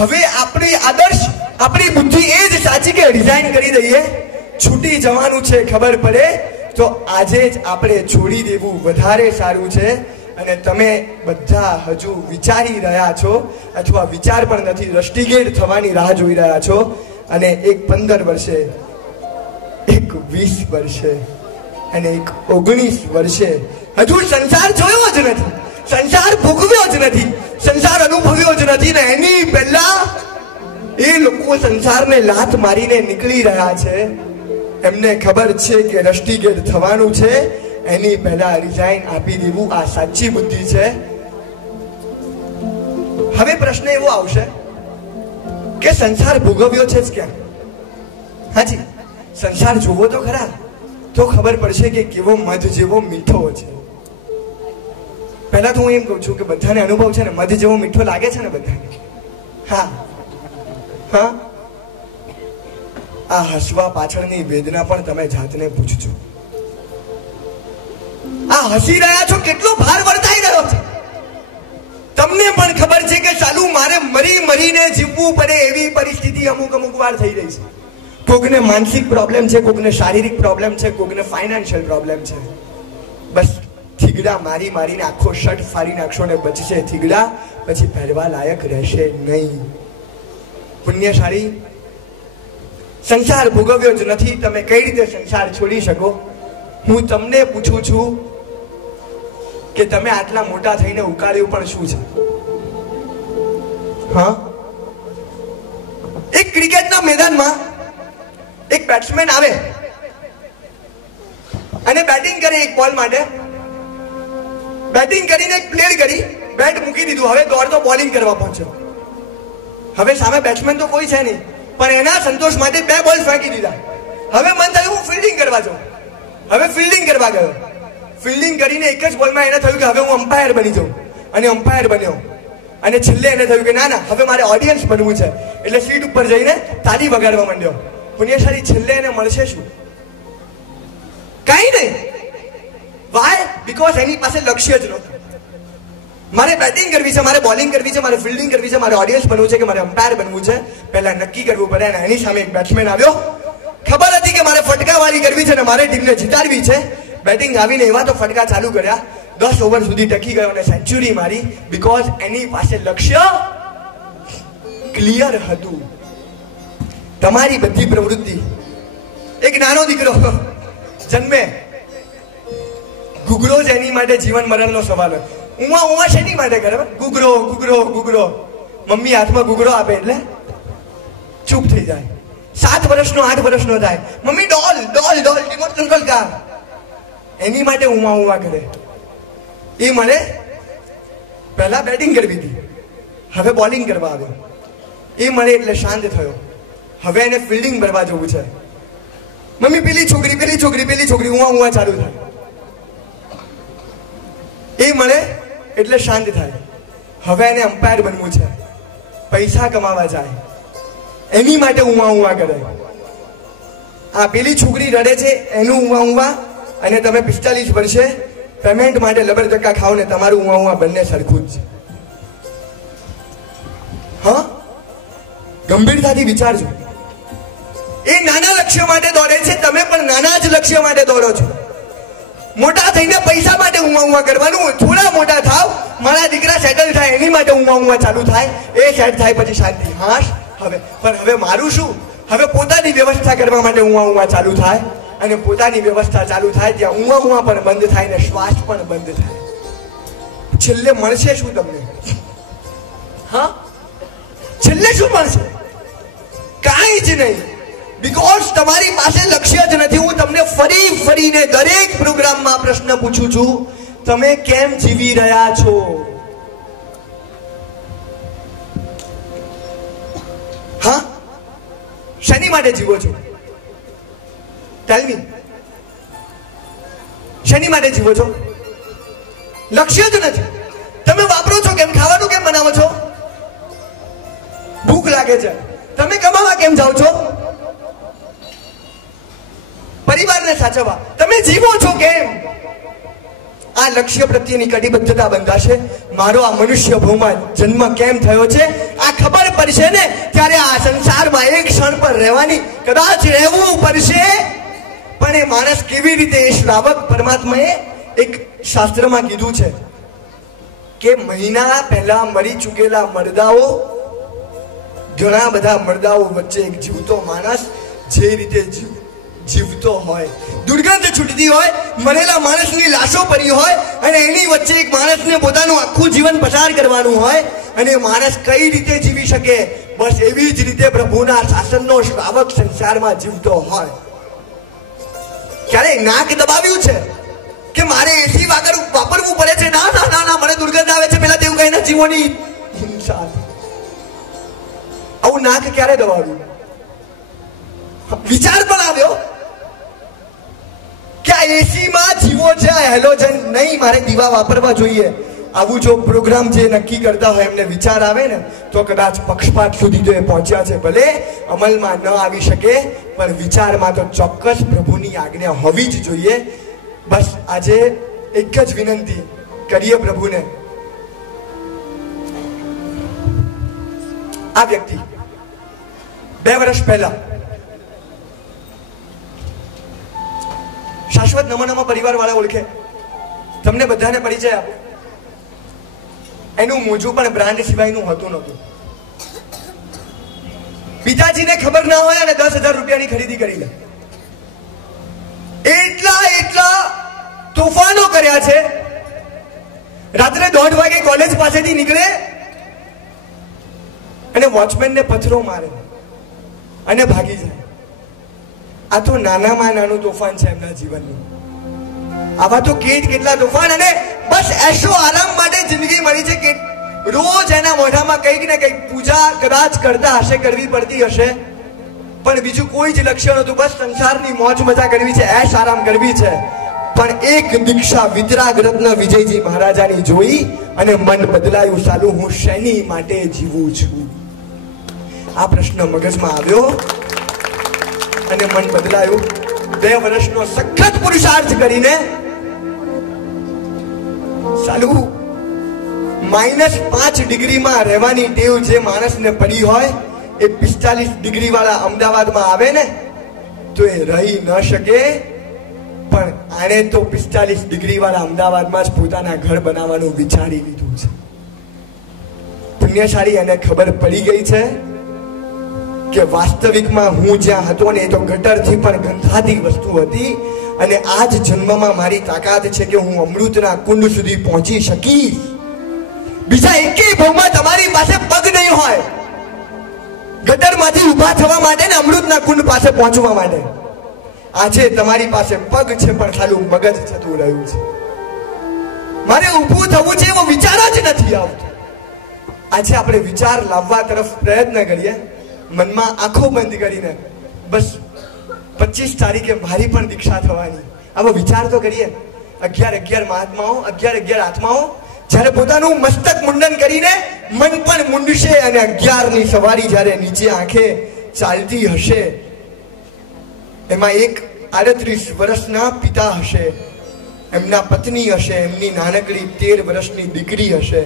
હવે આપણી આદર્શ, આપણી બુદ્ધિ એ જ સાચી કે રિઝાઇન કરી દઈએ, છૂટી જવાનું છે ખબર પડે તો આજે જ આપણે છોડી દેવું વધારે સારું છે. અને તમે બધા હજુ વિચારી રહ્યા છો અથવા વિચાર પણ નથી, રસ્ટિગેટ થવાની રાહ જોઈ રહ્યા છો. અને એક 15 વર્ષે, એક 20 વર્ષે અને એક 19 વર્ષે હજુ સંસાર જોયો જ નથી, સંસાર ભોગવ્યો જ નથી, સંસાર અનુભવ્યો જ નથી ને એની પહેલા એ લોકો સંસારને લાત મારીને નીકળી રહ્યા છે. એમને ખબર છે કે રસ્ટિગેટ થવાનું છે, એની પહેલા રિઝાઇન આપી દેવું આ સાચી બુદ્ધિ છે. હવે પ્રશ્ન એવો આવશે કે સંસાર ભોગવ્યો છે જ ક્યાં? હાજી, સંસાર જોવો તો ખરા, તો ખબર પડશે કે કેવો મધ જેવો મીઠો છે. પહેલા તો હું એમ કહું છું કે બધાને અનુભવ છે ને, મધ જેવો મીઠો લાગે છે ને બધાને? હા હા. આ હસવા પાછળની વેદના પણ તમે જાતને પૂછજો. આ હસી રહ્યા છો, કેટલો ભાર વર્તાઈ રહ્યો છે. તમને પણ ખબર છે કે ચાલુ મારે મરી મરીને જીવવું પડે એવી પરિસ્થિતિ અમુક વાર થઈ રહી છે. કોકને માનસિક પ્રોબ્લેમ છે, કોકને શારીરિક પ્રોબ્લેમ છે, કોકને ફાઇનાન્શિયલ પ્રોબ્લેમ છે. બસ થીગડા મારી મારીને આખો શર્ટ ફાડી નાખશો ને બચશે થીગડા, પછી પહેરવા લાયક રહેશે નહીં. પુણ્યશાળી સંસાર ભોગવ્યો જ નથી, તમે કઈ રીતે સંસાર છોડી શકો? હું તમને પૂછું છું કે તમે આટલા મોટા થઈને ઉકાળ્યું પણ શું છે? હા, એક ક્રિકેટના મેદાનમાં એક બેટ્સમેન આવે અને બેટિંગ કરે એક બોલ માટે. બેટિંગ કરીને એક પ્લેડ કરી, બેટ મૂકી દીધું, હવે દોડતો બોલિંગ કરવા પહોંચ્યો. હવે સામે બેટ્સમેન તો કોઈ છે નહીં, પણ એના સંતોષ માટે 2 બોલ ફેંકી દીધા. હવે મન થયું હું ફિલ્ડિંગ કરવા જાઉં. હવે ફિલ્ડિંગ કરવા ગયો. ફિલ્ડિંગ કરીને એક જ બોલમાં એને થયું કે હવે હું અમ્પાયર બની જાઉં, અને અમ્પાયર બન્યો. અને છેલ્લે એને થયું કે ના ના, હવે મારે ઓડિયન્સ બનવું છે, એટલે સીટ ઉપર જઈને તાળી વગાડવા માંડ્યો. પુણ્યશાળી છેલ્લે એને મળશે શું? કઈ નહીં. વાય? બીકોઝ એની પાસે લક્ષ્ય જ નહોતું. મારે બેટિંગ કરવી છે, મારે બોલિંગ કરવી છે, મારે ફિલ્ડિંગ કરવી છે, મારે ઓડિયન્સ બનવું છે કે મારે અમ્પાયર બનવું છે, પહેલા નક્કી કરવું પડે. અને એની સામે એક બેટ્સમેન આવ્યો, ખબર હતી કે મારે ફટકાવાળી કરવી છે ને મારે ટીમને જીતાડવી છે. બેટિંગ આવીને એવા તો ફટકા ચાલુ કર્યા, 10 ઓવર સુધી ટકી ગયો અને સેન્ચુરી મારી. બીકોઝ એની પાસે લક્ષ્ય ક્લિયર હતું. તમારી બધી પ્રવૃત્તિ, એક નાનો દીકરો જન્મે, ગુગરો જ એની માટે જીવન મરણનો સવાલ હોય. ઉમા શેની માટે કરે? ગુગરો ગુગરો ગુગરો. મમ્મી હાથમાં ગુગરો આપે એટલે ચૂપ થઈ જાય. 7 વર્ષનો 8 વર્ષનો થાય, મમ્મી ડોલ ડોલ ડોલ રિમોટ કંટ્રોલ કાર. એની માટે ઉમા કરે. એ મને પહેલા બેટિંગ કરવી હતી, હવે બોલિંગ કરવા આવ્યો. એ મળે એટલે શાંત થયો. હવે એને ફિલ્ડિંગ કરવા જવું છે. મમ્મી પેલી છોકરી પેલી છોકરી પેલી છોકરી ઉમા ચાલુ થાય. એ મળે એટલે શાંત થાય. હવે એને અમ્પાયર બનવું છે, પૈસા કમાવા જાય, એની માટે ઉમા કરે. આ પેલી છોકરી રડે છે એનું ઉમા, અને તમે 45 વર્ષે પેમેન્ટ માટે લબર ધક્કા ખાઓ ને તમારું ઉમા બંને સરખું જ છે. હા, ગંભીરતાથી વિચારજો. એ નાના લક્ષ્ય માટે દોડે છે, તમે પણ નાના જ લક્ષ્ય માટે દોડો છો. મોટા થઈને પૈસા માટે ઉમા કરવાનું. થોડા મોટા થાવ, મારા દીકરા સેટલ થાય એની માટે ઉમા ચાલુ થાય. એ સેટ થાય પછી શાંતિ. હા, હવે મારું શું? હવે પોતાની વ્યવસ્થા કરવા માટે ઉમા ચાલુ થાય. અને પોતાની વ્યવસ્થા ચાલુ થાય ત્યાં ઉમા પણ બંધ થાય ને શ્વાસ પણ બંધ થાય. છેલ્લે મળશે શું તમને? હા, છેલ્લે શું મળશે? કાંઈ જ નહીં. બીકોઝ તમારી પાસે લક્ષ્ય જ નથી. હું તમને ફરીને દરેક પ્રોગ્રામમાં પ્રશ્ન પૂછું છું, તમે કેમ જીવી રહ્યા છો? હા, શેની માટે જીવો છો? ટેલ મી, શેની માટે જીવો છો? લક્ષ્ય જ નથી. તમે વાપરો છો કેમ? ખાવાનું કેમ બનાવો છો? ભૂખ લાગે છે. તમે કમાવા કેમ જાઓ છો? પરિવારને સાચવવા. તમે જીવો છો કેમ? આ લક્ષ્ય પ્રત્યેની કટિબદ્ધતા બંધાશે. મારો આ મનુષ્ય ભૂમાં જન્મ કેમ થયો છે આ ખબર પડશે ને ત્યારે આ સંસારમાં એક ક્ષણ પર રહેવાની કદાચ રહેવું પડશે. પણ એ માણસ કેવી રીતે, એ શ્રાવક પરમાત્માએ એક શાસ્ત્રમાં કીધું છે કે મહિના પહેલા મરી ચૂકેલા મરદાઓ, ઘણા બધા મરદાઓ વચ્ચે એક જીવતો માણસ જે રીતે જીવતો હોય, દુર્ગંધ છૂટતી હોય, મરેલા માણસની લાશો પડી હોય અને એની વચ્ચે એક માણસને પોતાનું આખું જીવન પસાર કરવાનું હોય અને માણસ કઈ રીતે જીવી શકે, બસ એવી જ રીતે પ્રભુના શાસનનો શ્રાવક સંસારમાં જીવતો હોય. ક્યારે નાક દબાવ્યું છે કે મારે એસી વાપરવું પડે છે? ના ના ના ના, મને દુર્ગંધ આવે છે, પેલા તેવું કહીને જીવોની હિંસા. આવું નાક ક્યારે દબાવ્યું? વિચાર પણ આવ્યો કે આ એસી માં જીવો છે, હેલોજન નહીં, મારે દીવા વાપરવા જોઈએ. આવું જો પ્રોગ્રામ જે નક્કી કરતા હોય એમને વિચાર આવે ને તો કદાચ પક્ષપાત સુધી તો એ પહોંચ્યા છે. ભલે અમલમાં ન આવી શકે પણ વિચારમાં તો ચોક્કસ પ્રભુની આજ્ઞા હોવી જ જોઈએ. બસ આજે એક જ વિનંતી કરીએ પ્રભુને. આ વ્યક્તિ 2 વર્ષ પહેલા શાશ્વત નમૂનામાં પરિવાર વાળા ઓળખે, તમને બધાને પરિચય આપો. એનું મોજું પણ બ્રાન્ડ સિવાયનું હતું નહોતું. પિતાજીને ખબર ના હોય અને 10,000 રૂપિયાની ખરીદી કરી લે. એટલા તોફાનો કર્યા છે. રાત્રે 1:30 વાગે કોલેજ પાસેથી નીકળે અને વોચમેનને પથરો મારે અને ભાગી જાય. આ તો નાનામાં નાનું તોફાન છે એમના જીવનનું. આવા તો કેટલા તોફાન. અને બસ એશો આરામ માટે જિંદગી મળી છે કે રોજ એના મોઢામાં કંઈક ને કંઈક પૂજા કદાચ કરતા હશે, કરવી પડતી હશે, પણ બીજું કોઈ જ લક્ષ્ય નહોતું. બસ સંસારની મોજ મજા કરવી છે, એશ આરામ કરવી છે. પણ એક દીક્ષા વિતરાગ રત્ન વિજયજી મહારાજાની જોઈ અને મન બદલાયું. સાલું હું શેની માટે જીવું છું? આ પ્રશ્ન મગજમાં આવ્યો અને મન બદલાયું. 2 વર્ષનો સખત પુરુષાર્થ કરીને સાલું -5 ડિગ્રીમાં રહેવાની ટેવ જે માણસને પડી હોય એ 45 ડિગ્રી વાળા અમદાવાદમાં આવે ને તો એ રહી ન શકે. પણ આને તો 45 ડિગ્રી વાળા અમદાવાદમાં જ પોતાના ઘર બનાવવાનું વિચારી લીધું છે. પુણ્યશાળી એને ખબર પડી ગઈ છે કે વાસ્તવિકમાં હું જ્યાં હતો ને એ તો ગટરથી પણ ગંધાતી વસ્તુ હતી અને આ જ જન્મમાં મારી તાકાત છે કે હું અમૃતના કુંડ સુધી પહોંચી શકીશ. બીજા એકેય ભાવમાં તમારી પાસે પગ નહીં હોય ગટરમાંથી ઊભા થવા માટે ને અમૃતના કુંડ પાસે પહોંચવા માટે. આજે તમારી પાસે પગ છે પણ ખાલી મગજ જતું રહ્યું છે. મારે ઊભું થવું છે એવો વિચાર જ નથી આવતો. આજે આપણે વિચાર લાવવા તરફ પ્રયત્ન કરીએ, મનમાં આંખો બંધ કરીને. બસ 25 તારીખે મારી પણ દીક્ષા થવાની, આવો વિચાર તો કરીએ. 11 મહાત્માઓ, 11 આત્માઓ જ્યારે પોતાનું મસ્તક મુંડન કરીને મન પણ મુંડશે અને 11ની સવારી જ્યારે નીચે આંખે ચાલતી હશે, એમાં એક 38 વર્ષના પિતા હશે, એમના પત્ની હશે, એમની નાનકડી 13 વર્ષની દીકરી હશે,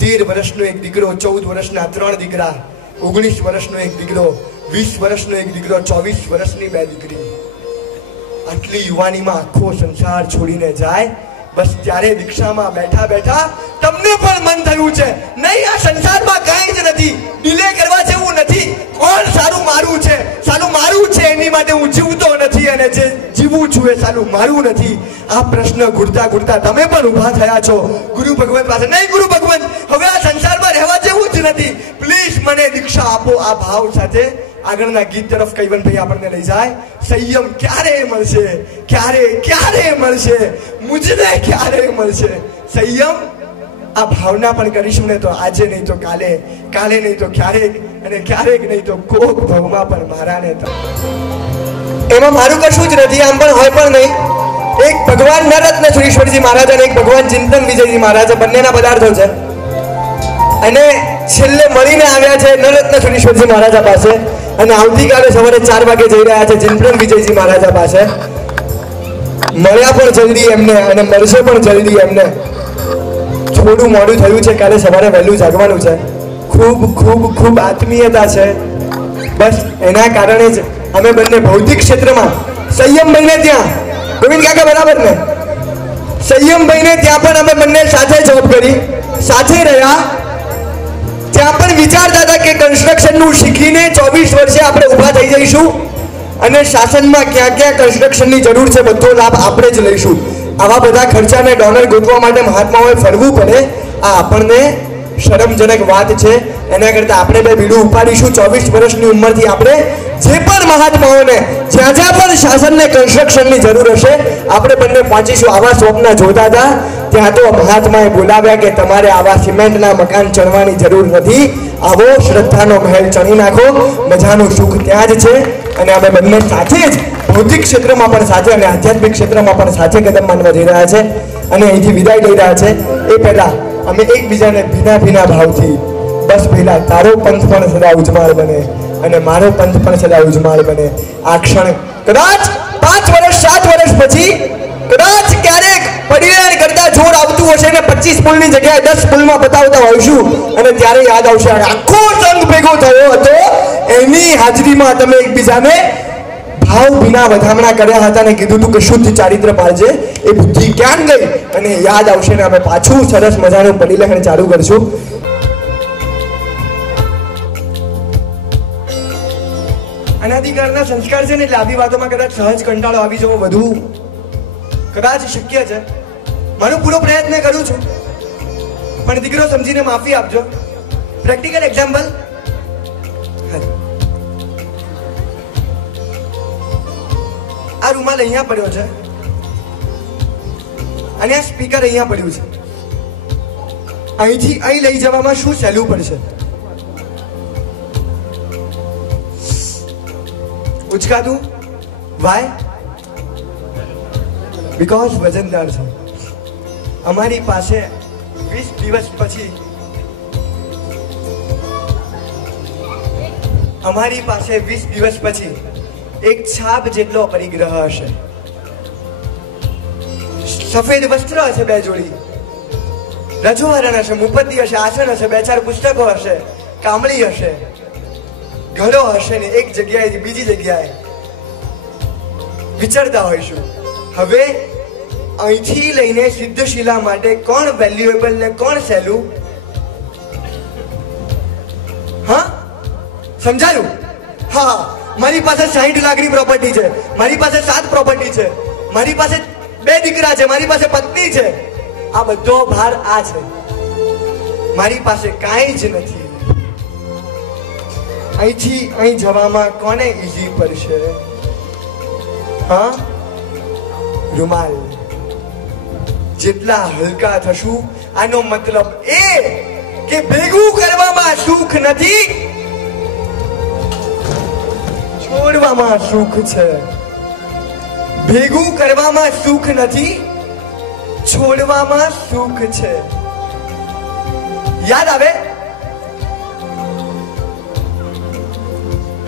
13 વર્ષનો એક દીકરો, 14 વર્ષના 3 દીકરા, 19 વર્ષનો એક દીકરો, 20 વર્ષનો એક દીકરો, 24 વર્ષની 2 દીકરી. આટલી યુવાનીમાં આખો સંસાર છોડીને જાય. બસ ત્યારે દીક્ષામાં બેઠા બેઠા તમને પણ મન થયું છે નહીં આ સંસારમાં કાંઈ જ નથી, ડિલે કરવા જેવું નથી, કોણ સારું મારું છે, સાલું મારું છે એની માટે હું જીવતો નથી અને જે જીવું છું એ સાલું મારું નથી. આ પ્રશ્ન ઘૂરતા ઘૂરતા તમે પણ ઊભા થયા છો ગુરુ ભગવંત પાસે. નહીં ગુરુ ભગવંત, હવે આ સંસારમાં રહેવા જેવું જ નથી, પ્લીઝ મને દીક્ષા આપો. આ ભાવ સાથે આગળના ગીત તરફ કૈવનભાઈ આપણને લઈ જાય. સંયમ ક્યારે મળશે, ક્યારે મળશે, મુજને ક્યારે મળશે સંયમ? આ ભાવના પણ કરીશું ને તો આજે નહીં તો કાલે, કાલે નહીં તો ક્યારેક, અને ક્યારેક નહીં તો કોક ભાવમાં પણ મારા ને. એમાં મારું કશું જ નથી, આમ પણ હોય પણ નહીં. એક ભગવાન નરત્ન સુરેશ્વરજી મહારાજ અને એક ભગવાન ચિંતન વિજયજી મહારાજ, બંનેના પદાર્થો છે અને છેલ્લે મળીને આવ્યા છે નરત્ન સુરેશ્વરજી મહારાજા પાસે અને આવતીકાલે સવારે 4 વાગે જઈ રહ્યા છે ચિંતન વિજયજી મહારાજા પાસે. મળ્યા પણ જલ્દી એમને અને મળશે પણ જલ્દી એમને. થોડું મોડું થયું છે, કાલે સવારે વહેલું જાગવાનું છે. ખૂબ ખૂબ ખૂબ આત્મીયતા છે. બસ એના કારણે જ અમે બંને ભૌતિક ક્ષેત્રમાં સંયમભાઈને ત્યાં, ગોવિંદ કાકા બરાબર ને, સંયમભાઈને ત્યાં પણ અમે બંને સાથે જોબ કરી સાથે રહ્યા ત્યાં પણ વિચારતા હતા કે કન્સ્ટ્રક્શનનું શીખીને 24 વર્ષે આપણે ઊભા થઈ જઈશું અને શાસનમાં ક્યાં ક્યાં કન્સ્ટ્રક્શનની જરૂર છે બધો લાભ આપણે જ લઈશું. આવા બધા ખર્ચાને ડોલર ગોતવા માટે મહાત્માઓએ ફરવું પડે, આ આપણને શરમજનક વાત છે. એના કરતાં આપણે બે બીડું ઉપાડીશું. 24 વર્ષની ઉંમરથી આપણે જે પણ મહાત્માઓને જ્યાં જ્યાં પણ શાસનને કન્સ્ટ્રક્શનની જરૂર હશે આપણે બંને પહોંચીશું. આવા સ્વપ્ન જોતા હતા ત્યાં તો મહાત્માએ બોલાવ્યા કે તમારે આવા સિમેન્ટના મકાન ચણવાની જરૂર નથી, આવો શ્રદ્ધાનો મહેલ ચણી નાખો, મજાનું સુખ ત્યાં જ છે. અને અમે બંને સાથે જ ભૌતિક ક્ષેત્રમાં પણ સાથે અને આધ્યાત્મિક ક્ષેત્રમાં પણ સાથે કદમ માંડવા જઈ રહ્યા છે અને અહીંથી વિદાય લઈ રહ્યા છે. એ પહેલા અમે એકબીજાને ભીના ભીના ભાવથી બસ પહેલા તારો પંથ પણ સદા ઉજમાળ બને અને મારો પંથ પણ સદા ઉજમાળ બને. આ ક્ષણ કદાચ 5 વર્ષ 7 વર્ષ પછી કદાચ ક્યારેક પરિણામ કરતા જોર આવતું હશે ને 25 પુલની જગ્યાએ 10 પુલમાં બતાવતા હોઈશું અને ત્યારે યાદ આવશે આખો સંઘ ભેગો થયો હતો, એની હાજરીમાં તમે એકબીજાને ભાવ વિના વધામણા કર્યા હતા અને કીધું હતું કે શુદ્ધ ચારિત્ર પાળજે. એ બુદ્ધિ ક્યાં ગઈ અને યાદ આવશે ને અમે પાછું સરસ મજાનું પરિલેખન ચાલુ કરશું. અનાધિકારના સંસ્કાર છે ને એટલે આવી વાતોમાં કદાચ સહજ કંટાળો આવી જવો વધુ કદાચ શક્ય છે. મારો પૂરો પ્રયત્ન કરું છું પણ દીકરો સમજીને માફી આપજો. પ્રેક્ટિકલ એક્ઝામ્પલ, આ રૂમાલ અહીંયા પડ્યો છે અને આ સ્પીકર અહીંયા પડ્યું છે. અહીંથી અહીં લઈ જવામાં શું સહેલું પડશે? ઉચકાતું. વાય? બીકોઝ વજનદાર છે. અમારી પાસે 20 દિવસ પછી એક છાપ જેટલો પરિગ્રહ હશે. સફેદ વસ્ત્ર હશે 2 જોડી, રજવારણ હશે, મુપદ્દી હશે, આસન હશે, 2-4 પુસ્તકો હશે, કામળી હશે, ઘરો હશે ને એક જગ્યાએથી બીજી જગ્યાએ વિચરતા હોઈશું. હવે અહીંથી લઈને સિદ્ધશિલા માટે કોણ વેલ્યુએબલ ને કોણ સહેલું? હા, સમજાયું? હા, મારી પાસે 60 લાખની પ્રોપર્ટી છે, મારી પાસે 7 પ્રોપર્ટી છે, મારી પાસે 2 દીકરા છે, મારી પાસે પત્ની છે. આ બધો ભાર આ છે, મારી પાસે કાંઈ જ નથી. અહીંથી અહીં જવામાં કોને ઈઝી પડશે? હા, રૂમાલ. જેટલા હલકા થશું આનો મતલબ એ કે ભેગું કરવામાં સુખ નથી, છોડવામાં સુખ છે. ભેગું કરવામાં સુખ નથી, છોડવામાં સુખ છે. યાદ આવે?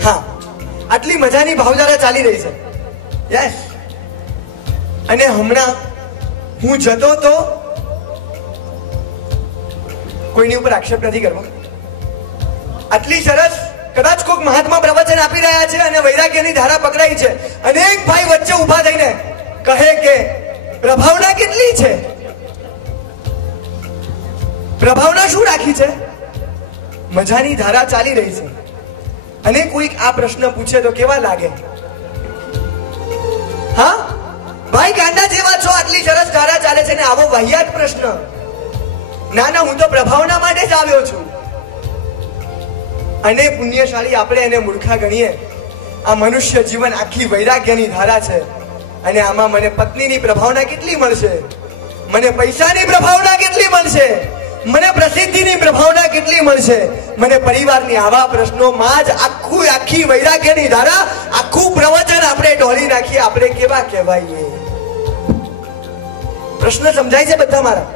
હા, આટલી મજાની ભાવધારા ચાલી રહી છે. યસ. અને હમણાં હું જતો તો કોઈની ઉપર આક્ષેપ નથી કરવા. આટલી સરસ કદાચ કોઈક મહાત્મા પ્રવચન આપી રહ્યા છે અને વૈરાગ્યની ધારા પકડાઈ છે અને એક ભાઈ વચ્ચે ઊભા થઈને કહે કે પ્રભાવના કેટલી છે? પ્રભાવના શું રાખી છે? મજાની ધારા ચાલી રહી છે અને કોઈક આ પ્રશ્ન પૂછે તો કેવા લાગે? હા ભાઈ, ગાંડા જેવા છો, આટલી સરસ ધારા ચાલે છે ને આવો વાહિયાત પ્રશ્ન? ના ના, હું તો પ્રભાવના માટે જ આવ્યો છું. અને પુણ્યશાળી આપણે એને મૂર્ખા ગણીએ. આ મનુષ્ય જીવન આખી વૈરાગ્યની ધારા છે અને આમાં મને પત્નીની પ્રભાવના કેટલી મળશે, મને પૈસાની પ્રભાવના કેટલી મળશે, મને પ્રસિદ્ધિની પ્રભાવના કેટલી મળશે, મને પરિવારની? આવા પ્રશ્નોમાં જ આખી વૈરાગ્યની ધારા, આખું પ્રવચન આપણે ઢોળી નાખીએ. આપણે કેવા કહેવાઈએ? પ્રશ્ન સમજાય છે બધા મારા?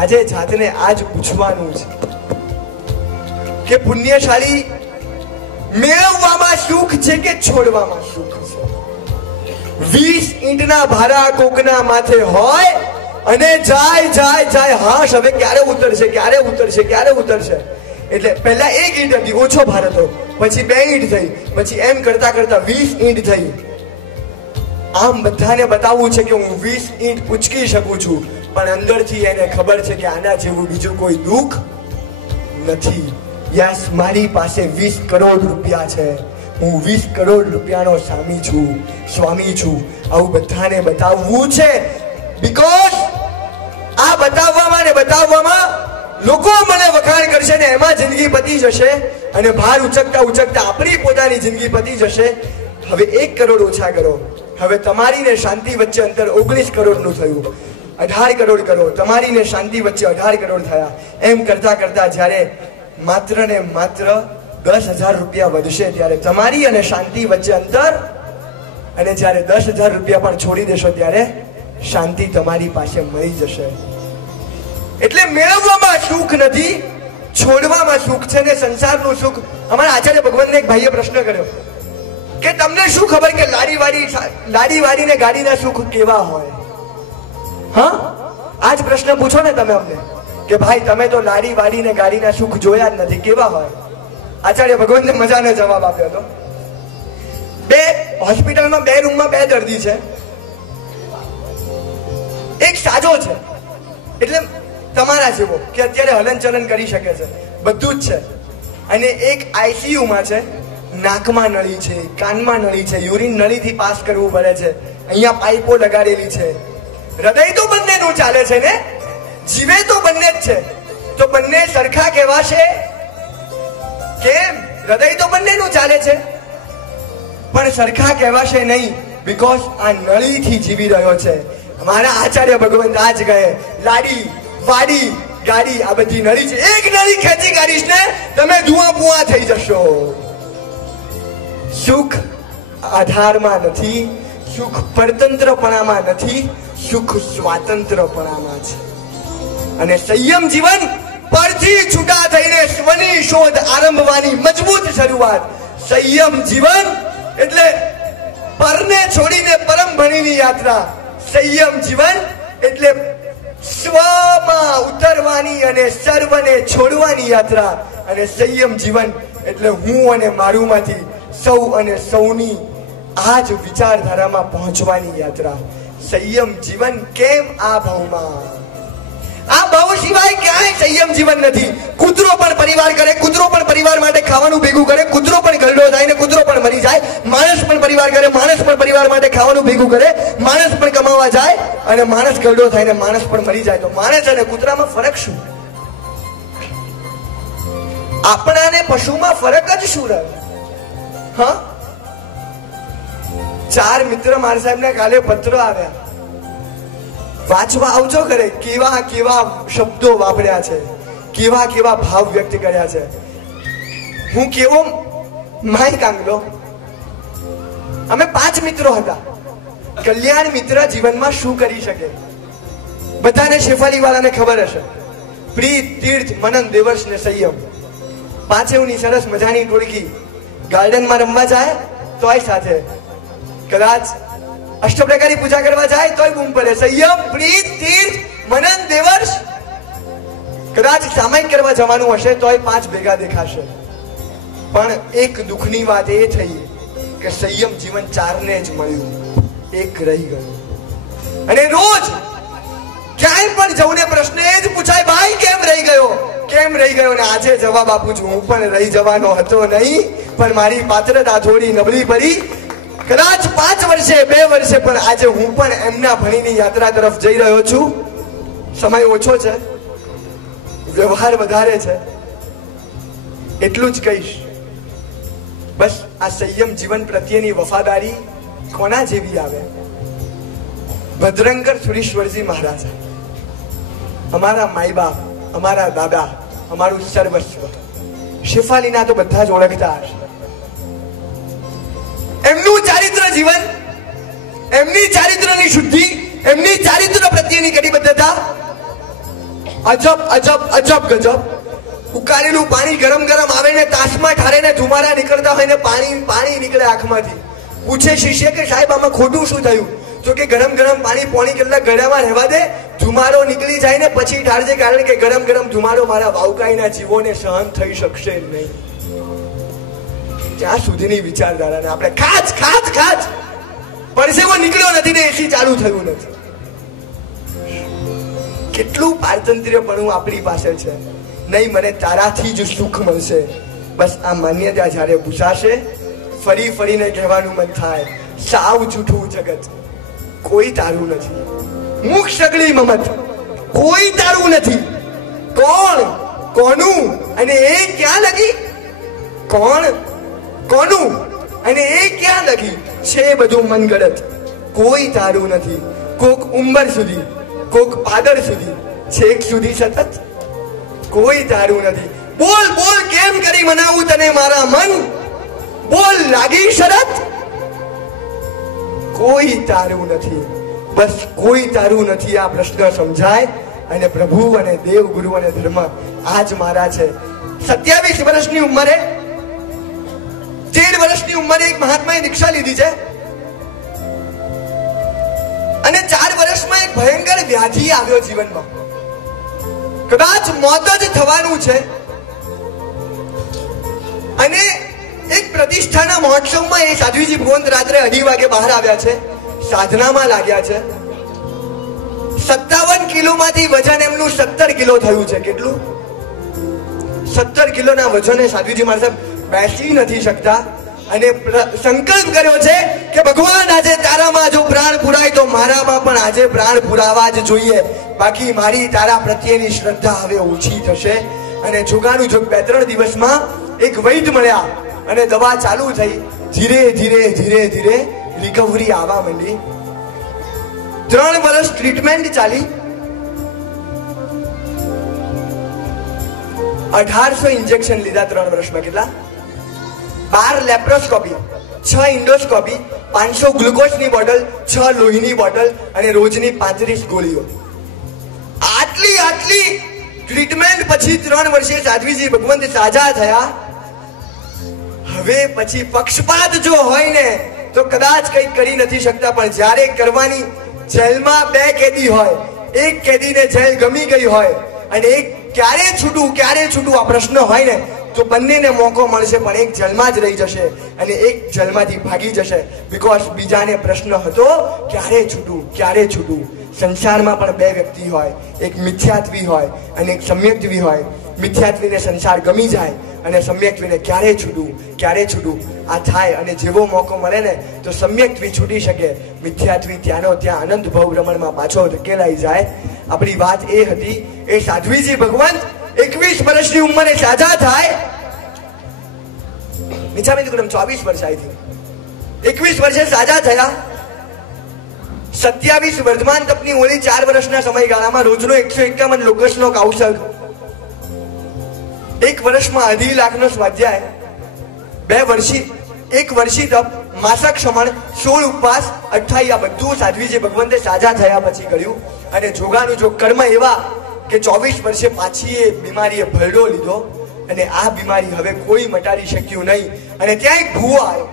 આજે જાતને આજ પૂછવાનું છે કે પુણ્યશાળી મેળવવામાં સુખ છે કે છોડવામાં સુખ છે? 20 ઈંટના ભારા કોકના માથે હોય અને જાય. હાશ, હવે ક્યારે ઉતરશે, ક્યારે ઉતરશે, ક્યારે ઉતરશે? એટલે પહેલા 1 ઈંટ હતી, ઓછો ભાર હતો, પછી 2 ઈંટ થઈ, પછી એમ કરતા કરતા 20 ઈંટ થઈ. આમ બધાને બતાવવું છે કે હું 20 ઈંટ ઉચકી શકું છું. પણ અંદરથી એને ખબર છે કે આના જેવું બીજું કોઈ દુઃખ નથી. યસ, મારી પાસે 20 કરોડ રૂપિયા છે, હું 20 કરોડ રૂપિયાનો સ્વામી છું. આવું બધાને બતાવવું છે. બીકોઝ આ બતાવવામાં લોકો મને વખાણ કરશે ને એમાં જિંદગી પતી જશે, અને ભાર ઉચકતા આપણી પોતાની જિંદગી પતી જશે. હવે 1 કરોડ ઓછા કરો. હવે તમારી ને શાંતિ વચ્ચે અંતર 19 કરોડનું થયું. 18 કરોડ કરો. તમારી ને શાંતિ વચ્ચે 18 કરોડ થયા. એમ કરતા જ્યારે માત્ર ને માત્ર 10,000 રૂપિયા વધશે ત્યારે તમારી અને શાંતિ વચ્ચે અંતર, અને જ્યારે 10,000 રૂપિયા પણ છોડી દેશો ત્યારે શાંતિ તમારી પાસે મળી જશે. એટલે મેળવવામાં સુખ નથી, છોડવામાં સુખ છે ને સંસારનું સુખ. અમારા આચાર્ય ભગવાનને એક ભાઈએ પ્રશ્ન કર્યો કે તમને શું ખબર કે લાડી ને ગાડીના સુખ કેવા હોય? હા, આજ પ્રશ્ન પૂછો ને તમે અમને કે ભાઈ તમે તો લાડી ને ગાડીના સુખ જોયા જ નથી, કેવા હોય? આચાર્ય ભગવાનને મજાનો જવાબ આપ્યો હતો. હોસ્પિટલમાં 2 રૂમમાં 2 દર્દી છે. એક સાજો છે, એટલે તમારા જેવો કે અત્યારે હલનચલન કરી શકે છે, બધું જ છે. અને એક આઈસીયુમાં છે, નાકમાં નળી છે, કાનમાં નળી છે, યુરિન નળીથી પાસ કરવું પડે છે, અહીંયા પાઇપો લગાડેલી છે. હૃદય તો બંનેનું ચાલે છે ને, જીવે તો બંને જ છે, તો બંને સરખા કહેવાશે કેમ? હૃદય તો બંનેનું ચાલે છે પણ સરખા કહેવાશે નહીં, બીકોઝ આ નળીથી જીવી રહ્યો છે. મારા આચાર્ય ભગવાન આજ કહે લાડી વાડી ગાડી આ બધી નળી છે. એક નળી ખેંચી કાઢીશ ને તમે ધુઆ થઈ જશો. સુખ આધારમાં નથી, સુખ પરતંત્રપણામાં નથી, સુખ સ્વાતંત્રપણામાં છે. અને સંયમ જીવન પરથી છૂટા થઈને સ્વની શોધ આરંભવાની મજબૂત શરૂઆત. સંયમ જીવન એટલે પરને છોડીને પરમ ભણીની યાત્રા. સંયમ જીવન એટલે સ્વમાં ઉતરવાની અને સર્વને છોડવાની યાત્રા. અને સંયમ જીવન એટલે હું અને મારુંમાંથી સૌ અને સૌની આ જ વિચારધારામાં પહોંચવાની યાત્રા. સંયમ જીવન કેમ આ ભાવમાં? આ ભાવ સિવાય ક્યાંય સંયમ જીવન નથી. કૂતરો પણ પરિવાર કરે, કૂતરો પણ પરિવાર માટે ખાવાનું ભેગું કરે, કૂતરો પણ ગરડો થાય ને કૂતરો પણ મરી જાય. માણસ પણ પરિવાર કરે, માણસ પણ પરિવાર માટે ખાવાનું ભેગું કરે, માણસ પણ કમાવા જાય અને માણસ ગરડો થાય ને માણસ પણ મરી જાય. તો માણસ અને કૂતરામાં ફરક શું? આપણાને પશુમાં ફરક જ શું રહે? હા, 4 મિત્ર મારા સાહેબને કાલે પત્ર આવ્યા, વાંચવા આવજો કરે. કેવા શબ્દો વાપર્યા છે, કેવા ભાવ વ્યક્ત કર્યા છે. હું કેવો માય કાંગલો. અમે 5 મિત્રો હતા. કલ્યાણ મિત્ર જીવનમાં શું કરી શકે? બધાને શેફાલી વાળાને ખબર હશે. પ્રીત, તીર્થ, મનન, દેવર્ષ ને સંયમ, 5ની સરસ મજાની ટોળકી ગાર્ડનમાં રમવા જાય તોય સાથે, કદાચ અષ્ટપ્રકારી પૂજા કરવા જાય તોય બૂમ પડે સંયમ, પ્રીત, તીર્થ, મનન, દેવર્ષ. કદાચ સામાયિક કરવા જવાનું હશે તોય 5 ભેગા દેખાશે. પણ એક દુઃખની વાત એ થઈ કે સંયમ જીવન 4ને જ મળ્યું, 1 રહી ગયું. અને રોજ ક્યાંય પણ જવું ને પ્રશ્ન એ જ પૂછાય, ભાઈ કેમ રહી ગયો? ને આજે જવાબ આપું છું, હું પણ રહી જવાનો હતો નહીં, પણ મારી પાત્રતા થોડી નબળી પડી. કદાચ 5 વર્ષે 2 વર્ષે, પણ આજે હું પણ એમના ભણીની યાત્રા તરફ જઈ રહ્યો છું. સમય ઓછો છે, વ્યવહાર વધારે છે, એટલું જ કહીશ. બસ આ સંયમ જીવન પ્રત્યેની વફાદારી કોના જેવી આવે? ભદ્રંકર સુરેશ્વરજી મહારાજ, અમારા માઈ બાપ, અમારા દાદા, અમારું સર્વસ્વ. શેફાલીના તો બધા જ ઓળખતા હશે. એમનું ચારિત્ર જીવન, એમની ચારિત્રની શુદ્ધિ, એમની ચારિત્ર પ્રત્યેની કટિબદ્ધતા અજબ ગજબ. ઉકાળેલું પાણી ગરમ આવે ને તાસમાં ઠારે ને ધુમારા નીકળતા હોય ને પાણી નીકળે આંખમાંથી. પૂછે શિષ્ય કે સાહેબ આમાં ખોટું શું થયું? તો કે ગરમ પાણી પોણી કલાક ગળામાં રહેવા દે, ધુમારો નીકળી જાય ને પછી ઠારજે, કારણ કે ગરમ ધુમારો મારા વાવકાઈના જીવોને સહન થઈ શકશે નહીં. ત્યાં સુધીની વિચારધારાને આપણે પરસેવો નીકળ્યો નથી ને એસી ચાલુ થયું નથી. કેટલું પારતંત્ર્યપણું આપણી પાસે છે. નહીં મને તારાથી જ સુખ મળશે. બસ આ માન્યતા જ્યારે ભૂસાશે ફરી ફરીને કહેવાનું મન થાય સાવ જૂઠું જગત, કોઈ તારું નથી. મુખ સગળી મમત, કોઈ તારું નથી. કોણ કોનું અને એ ક્યાં લગી? કોણ કોનું અને એ ક્યાં લગી છે બધું મનગળત. કોઈ તારું નથી. કોક ઉંબર સુધી, કોક પાદર સુધી, છેક સુધી સતત. કોઈ તારું નથી. બોલ બોલ કેમ કરી મનાવું તને મારા મન? બોલ લાગી શરત? કોઈ તારું નથી. બસ કોઈ તારું નથી. આ પ્રશ્ન સમજાય અને પ્રભુ અને દેવ ગુરુ અને ધર્મ આજ મારા છે. 27 વર્ષની ઉંમરે 13 વર્ષની ઉંમરે એક મહાત્માએ દીક્ષા લીધી છે અને 4 વર્ષમાં એક ભયંકર વ્યાધિ આવ્યો જીવનમાં. કદાચ મોત જ થવાનું છે અને એક પ્રતિષ્ઠાના મહોત્સવમાં એ સાધ્વીજી ભગવંત રાત્રે 2:30 વાગે બહાર આવ્યા છે. સાધનામાં લાગ્યા છે. 57 કિલોમાંથી વજન એમનું 17 કિલો થયું છે. કેટલું? 17 કિલોના વજને સાધ્વીજી મહારાજ બેસી નથી શકતા અને સંકલ્પ કર્યો છે કે ભગવાન આજે તારામાં જો પ્રાણ પુરાય તો મારામાં પણ આજે પ્રાણ પુરાવા જ જોઈએ. બાકી મારી તારા પ્રત્યેની શ્રદ્ધા હવે ઓછી થશે. અને જોગાનું જોગ 2-3 દિવસમાં એક વૈદ મળ્યા અને દવા ચાલુ થઈ. ધીરે ધીરે ધીરે ધીરે રિકવરી આવવા માંડી. 3 વર્ષ ટ્રીટમેન્ટ ચાલી. 1800 ઇન્જેક્શન લીધા 3 વર્ષમાં. કેટલા? 12 લેપ્રોસ્કોપી, 6 ઇન્ડોસ્કોપી, 500 ગ્લુકોઝની બોટલ, 6 લોહીની બોટલ અને રોજની 35 ગોળીઓ. આટલી ટ્રીટમેન્ટ પછી 3 વર્ષે સાધ્વીજી ભગવંત સાજા થયા. હવે પછી પક્ષપાત જો હોય ને તો કદાચ કંઈ કરી નથી શકતા, પણ જ્યારે કરવાની જેલમાં 2 કેદી હોય, એક કેદીને જેલ ગમી ગઈ હોય અને એક ક્યારે છૂટું આ પ્રશ્ન હોય ને તો બંનેને મોકો મળશે, પણ એક જેલમાં જ રહી જશે અને એક જેલમાંથી ભાગી જશે. બીકોઝ બીજાને પ્રશ્ન હતો ક્યારે છૂટું. સંસારમાં પણ 2 વ્યક્તિ હોય, એક મિથ્યાત્વી હોય અને એક સમ્યક્ત્વી હોય. મિથ્યાત્વીને સંસાર ગમી જાય અને સમ્યક્ત્વીને ક્યારે છૂટું આ થાય અને જેવો મોકો મળે ને તો સમ્યક્ત્વી છૂટી શકે. મિથ્યાત્વી ત્યાંનો ત્યાં અનંત ભવ ભ્રમણમાં પાછો ધકેલાઈ જાય. આપણી વાત એ હતી એ સાધ્વીજી ભગવંત 21 વર્ષની ઉંમરે સાજા થાય. નીચામી 24 વર્ષ આવી હતી. 21 વર્ષે સાજા થયા. 27 વર્ધમાન તપની ઓલી 4 વર્ષના સમયગાળામાં રોજનો 151 લોકશ્લોક ઔષધ, 1 વર્ષમાં 2.5 લાખનો સ્વાધ્યાય, 1 વર્ષી તપ, માસક શમણ, 16 ઉપવાસ, 28 આ બધું સાધ્વીજી ભગવંતે સાજા થયા પછી કર્યું. અને જોગાનું જોગ કર્મ એવા કે 24 વર્ષે પાછી એ બીમારીએ ભરડો લીધો અને આ બીમારી હવે કોઈ મટાડી શક્યું નહીં. અને ત્યાં એક ભૂવો આવ્યો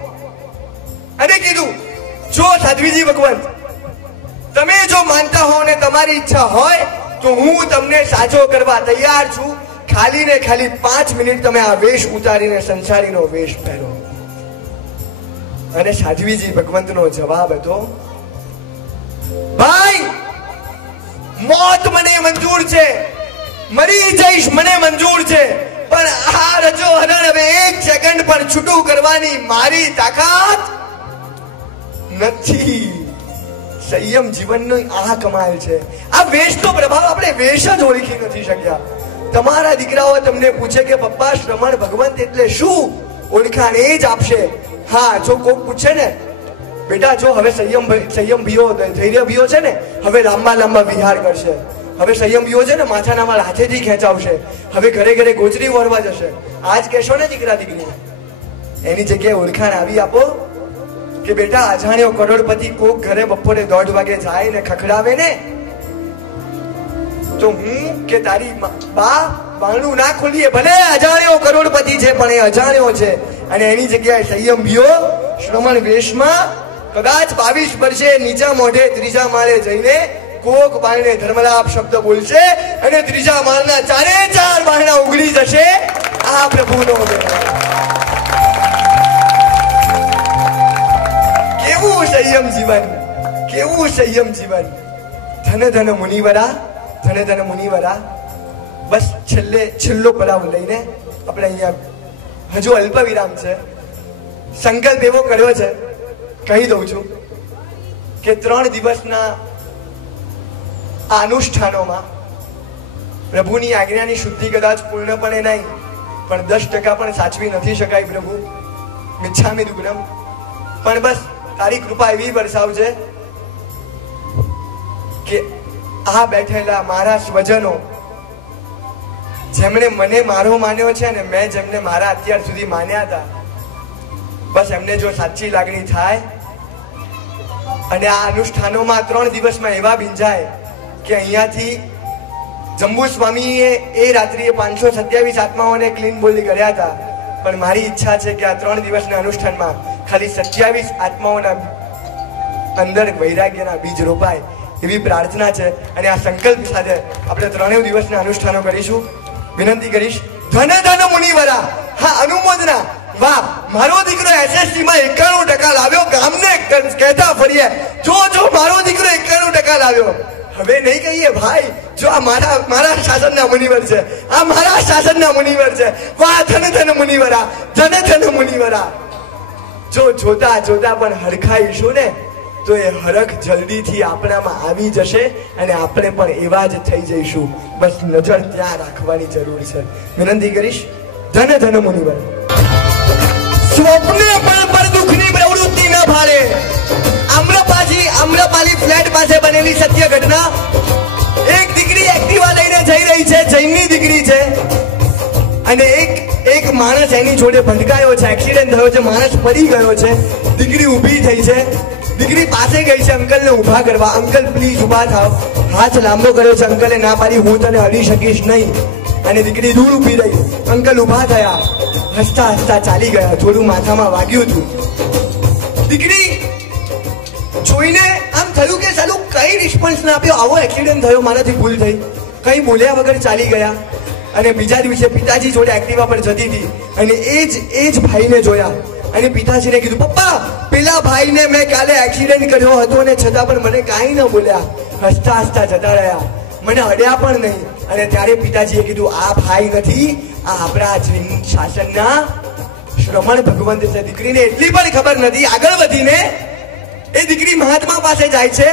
અને કીધું, જો સાધ્વીજી ભગવંત તમે જો માનતા હો ને તમારી ઈચ્છા હોય તો હું તમને સાજો કરવા તૈયાર છું. ખાલી ને ખાલી 5 મિનિટ તમે આ વેશ ઉતારીને સંસારીનો વેશ પહેરો. અને સાધ્વીજી ભગવંતનો જવાબ હતો, ભાઈ મોત મને મંજૂર છે, મરી જઈશ મને મંજૂર છે, પણ આ રજો હરણ હવે 1 સેકન્ડ પર છૂટું કરવાની મારી તાકાત નથી. સંયમ જીવનનો આ કમાલ છે. આ વેશનો પ્રભાવ આપણે વેશ જ ઓળખી નથી શક્યા. તમારા દીકરાઓ તમને પૂછે કે પપ્પા શ્રમણ ભગવંત એટલે શું, ઓળખાણ એ જ આપશે. હા, જો કોક પૂછે ને બેટા જો હવે સંયમ ભીઓ ધૈર્ય ભીઓ છે ને હવે લાંબા વિહાર કરશે, હવે સંયમ ભીઓ છે ને માથાના માળ હાથેથી ખેંચાવશે, હવે ઘરે ગોચરી વરવા જશે, આજ કહેશો ને દીકરા દીકરી. એની જગ્યાએ ઓળખાણ આવી આપો કે બેટા અજાણ્યો કરોડપતિ કોક ઘરે બપોરે 1:30 વાગે જાય ને ખખડાવે ને તો હું કે તારી બા બારણું ના ખોલીએ. ભલે અજાણ્યો કરોડપતિ છે પણ એ અજાણ્યો છે. અને એની જગ્યાએ સંયમ ભીઓ શ્રમણ વેશમાં કદાચ 22 વર્ષે નીચા મોઢે 3જા માળે જઈને કોક બારણે ધર્મલાપ શબ્દ બોલશે અને 3જા માળના 4 બારણા ઉગડી જશે. આ પ્રભુનો કેવું સંયમ જીવન. ધન મુનિવરા ધને ધને મુનિવરા. બસ છેલ્લો પડાવ લઈને આપણે અહીંયા હજુ અલ્પ વિરામ છે. સંકલ્પ એવો કર્યો છે, કહી દઉં છું કે 3 દિવસના આ અનુષ્ઠાનોમાં પ્રભુની આજ્ઞાની શુદ્ધિ કદાચ પૂર્ણપણે નહીં, પણ 10% પણ સાચવી નથી શકાય. પ્રભુ મિચ્છામિ દુગ્ધમ, પણ બસ તારી કૃપા એવી વરસાવજે કે આ બેઠેલા મારા સ્વજનો જેમણે મને મારો માન્યો છે ને મેં જેમને મારા અત્યાર સુધી માન્યા હતા, બસ એમને જો સાચી લાગણી થાય અને આ અનુષ્ઠાનોમાં 3 દિવસમાં એવા બિંજાય કે અહીંયાથી જંબુ સ્વામીએ એ રાત્રિએ 527 આત્માઓને ક્લીન બોલી કર્યા હતા, પણ મારી ઈચ્છા છે કે આ 3 દિવસના અનુષ્ઠાનમાં ખાલી 27 આત્માઓના અંદર વૈરાગ્યના બીજ રોપાય એવી પ્રાર્થના છે. અને આ સંકલ્પ સાથે આપણે 3 દિવસના અનુષ્ઠાનો કરીશું. વિનંતી કરીશ, ધન ધન મુનિવરા. હા, અનુમોદના. વાહ, મારો દીકરો SSC માં 91% લાવ્યો. ગામને કહેતા ફરીએ, જો મારો દીકરો 91% લાવ્યો. હવે નહીં કહીએ ભાઈ, જો આ મારા શાસનના મુનિવર છે, આ મારા શાસનના મુનિવર છે. વાહ, ધન ધન મુનિવરા, ધન ધન મુનિવરા. જો જોતા પણ હરખાઈશું ને તો એ હરખ જલ્દીથી આપણામાં આવી જશે અને આપણે પણ એવા જ થઈ જઈશું. બસ નજર ત્યાં રાખવાની જરૂર છે. વિનંતી કરીશ, ધન ધન મુનિવર. સ્વપ્ને પર દુઃખની પ્રવૃત્તિ ન ભારે. આમ્રપાલી ફ્લેટ પાસે બનેલી સત્ય ઘટના. એક દીકરી એક્ટિવા લઈને જઈ રહી છે, જૈનની દીકરી છે, અને એક માણસ એની જોડે ભટકાયો છે, એક્સિડન્ટ થયો છે, માણસ પડી ગયો છે. દીકરી ઊભી થઈ છે, દીકરી પાસે ગઈ છે અંકલને ઊભા કરવા. અંકલ પ્લીઝ ઊભા થાવ. હાથ લાંબો કર્યો છે, અંકલે ના પાડી, હું તને હરી શકીશ નહીં. અને દીકરી દૂર ઊભી રહી. અંકલ ઊભા થયા, હસતા હસતા ચાલી ગયા. થોડું માથામાં વાગ્યું હતું. દીકરી જોઈને આમ થયું કે સાલું કઈ રિસ્પોન્સ ના આપ્યો, આવો એક્સિડન્ટ થયો, મારાથી ભૂલ થઈ. કઈ બોલ્યા વગર ચાલી ગયા. અને બીજા દિવસે પિતાજી જોડે એક્ટિવા પર જતી હતી અને એ જ ભાઈને જોયા અને પિતાજીને કીધું, પપ્પા પેલા ભાઈને મેં કાલે એક્સિડન્ટ કર્યો હતો અને છતાં પણ મને કાંઈ ન બોલ્યા, હસતા હસતા જતા રહ્યા, મને અડ્યા પણ નહીં. અને ત્યારે પિતાજીએ કીધું, આ ભાઈ નથી, આ આપણા જૈન શાસનના શ્રમણ ભગવંત છે. દીકરીને એટલી પણ ખબર નથી. આગળ વધીને એ દીકરી મહાત્મા પાસે જાય છે.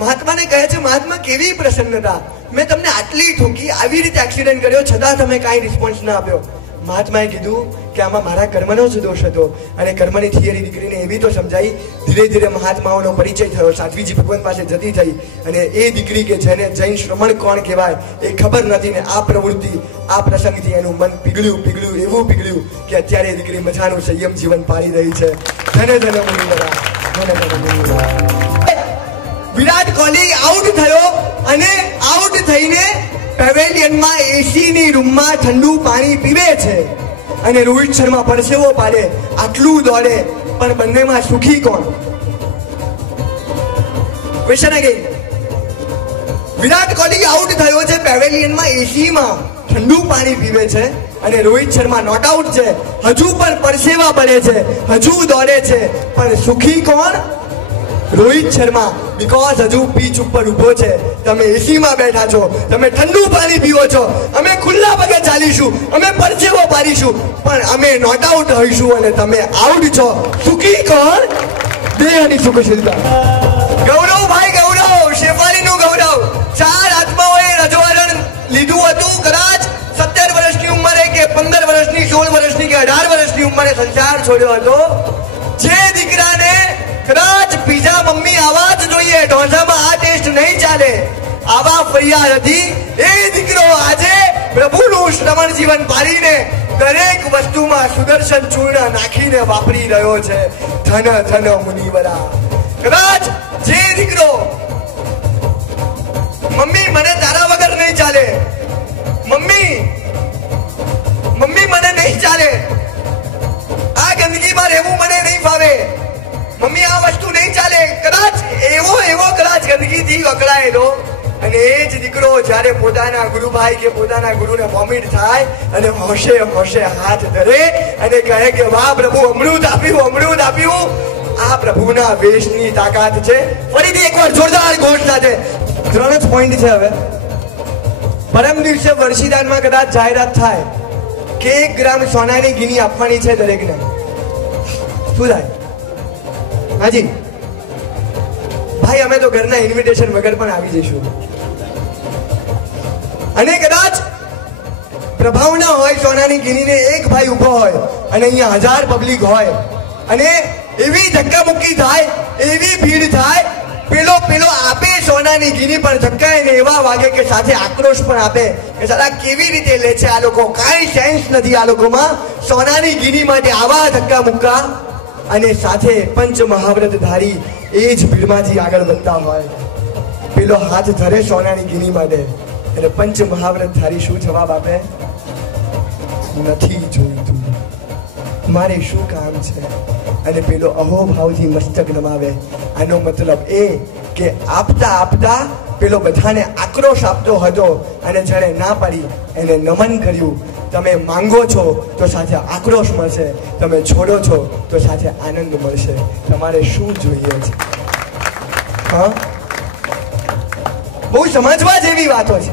મહાત્માને કહે છે, મહાત્મા કેવી પ્રસન્નતા, મેં તમને આટલી ઠોકી, આવી રીતે એક્સિડન્ટ કર્યો, છતાં તમે કાંઈ રિસ્પોન્સ ના આપ્યો. મહાત્માએ કીધું કે આમાં મારા કર્મનો જ દોષ હતો. અને કર્મની થિયરી દીકરીને એવી તો સમજાઈ. ધીરે ધીરે મહાત્માઓનો પરિચય થયો. સાધ્વીજી ભગવાન પાસે જતી થઈ અને એ દીકરી કે જેને જૈન શ્રમણ કોણ કહેવાય એ ખબર નથી ને આ પ્રવૃત્તિ, આ પ્રસંગથી એનું મન પીગળ્યું એવું પીગળ્યું કે અત્યારે એ દીકરી મજાનું સંયમ જીવન પાડી રહી છે. ધને ધને મુનિવરા, ધને ધને મુનિવરા. વિરાટ કોહલી આઉટ થયો અને આઉટ થઈને પેવેલિયનમાં એસીની રૂમમાં ઠંડુ પાણી પીવે છે અને રોહિત શર્મા પરસેવો પાડે, આટલું દોડે, પણ બંનેમાં સુખી કોણ? Question again. Virat Kohli out થયો છે, પેવેલિયનમાં એસીમાં ઠંડુ પાણી પીવે છે અને રોહિત શર્મા નોટ આઉટ છે, હજુ પણ પરસેવા પડે છે, હજુ દોડે છે, પણ સુખી કોણ? રોહિત શર્મા. બીકોઝ હજુ પીચ ઉપર ઉભો છે, તમે એસીમાં બેઠા છો, તમે ઠંડુ પાણી પીવો છો, અમે ખુલ્લા પગે ચાલીશું, અમે પરસેવો પાડીશું, પણ અમે નોટ આઉટ હોઈશું અને તમે આઉટ છો. સુખી કોણ? દેહની સુખશીલતા. ગૌરવભાઈ ગૌરવ, શેફાલીનું ગૌરવ. 4 આત્માઓએ રજવાડન લીધું હતું. કદાચ 17 વર્ષની ઉંમરે કે 15 વર્ષની, 16 વર્ષની કે 18 વર્ષની ઉંમરે સંસાર છોડ્યો હતો. જે દીકરાને કદાચ પીઝા મમ્મી આવા જ જોઈએ, ઢોસામાં આ ટેસ્ટ નહીં ચાલે, આવા ફરિયાદ હતી, એ દીકરો આજે પ્રભુનું શ્રવણ જીવન પાડીને દરેક વસ્તુમાં સુદર્શન ચૂર્ણ નાખીને વાપરી રહ્યો છે. ધન ધન મુનિવરા. કદાચ જે દીકરો મમ્મી મને તારા વગર નહીં ચાલે, મમ્મી મને નહીં ચાલે, આ ગંદકીમાં રહેવું મને નહીં ફાવે, મમ્મી આ વસ્તુ નહીં ચાલે, કદાચ એવો કદાચ ગંદકીથી અકળાયેલો. અને એ જ દીકરો જ્યારે પોતાના ગુરુભાઈ કે પોતાના ગુરુને વોમિટ થાય અને હોશે હાથ ધરે અને કહે કે વાહ પ્રભુ, અમૃત આપ્યું. આ પ્રભુના વેશની તાકાત છે. ફરીથી એકવાર જોરદાર ઘોષ સાથે. 3 જ પોઈન્ટ છે હવે. પરમ દિવસે વર્ષીદાનમાં કદાચ જાહેરાત થાય કે 1 ગ્રામ સોનાની ગીની આપવાની છે દરેકને, શું થાય? હાજી ભાઈ, અમે તો ઘરના ઇન્વિટેશન વગર પણ આવી જઈશું. અને કદાચ પ્રભાવ ના હોય સોનાની ગીનીને, એક ભાઈ ઉભો હોય અને અહીંયા 1000 પબ્લિક હોય અને એવી ધક્કા મુક્કી થાય, એવી ભીડ થાય, પેલો આપે સોનાની ગીની પણ ધક્કા એને એવા વાગે કે સાથે આક્રોશ પણ આપે કે સાલા કેવી રીતે લે છે આ લોકો, કાંઈ સેન્સ નથી આ લોકોમાં, સોનાની ગીની માટે આવા ધક્કા મુક્કા. અને સાથે પંચ મહાવ્રત ધારી એ જ ભીડમાંથી આગળ વધતા હોય, પેલો હાથ ધરે સોનાની ગીની માટે અને પંચ મહાવ્રત ધારી શું જવાબ આપે? નથી જોઈતું, મારે શું કામ છે? અને પેલો અહોભાવથી મસ્તક નમાવે. આનો મતલબ એ કે આપતા આપતા પેલો બધાને આક્રોશ આપતો હતો અને જ્યારે ના પાડી એને નમન કર્યું. તમે માંગો છો તો સાથે આક્રોશ મળશે, તમે છોડો છો તો સાથે આનંદ મળશે. તમારે શું જોઈએ છે? હા, બહુ સમજવા જેવી વાતો છે,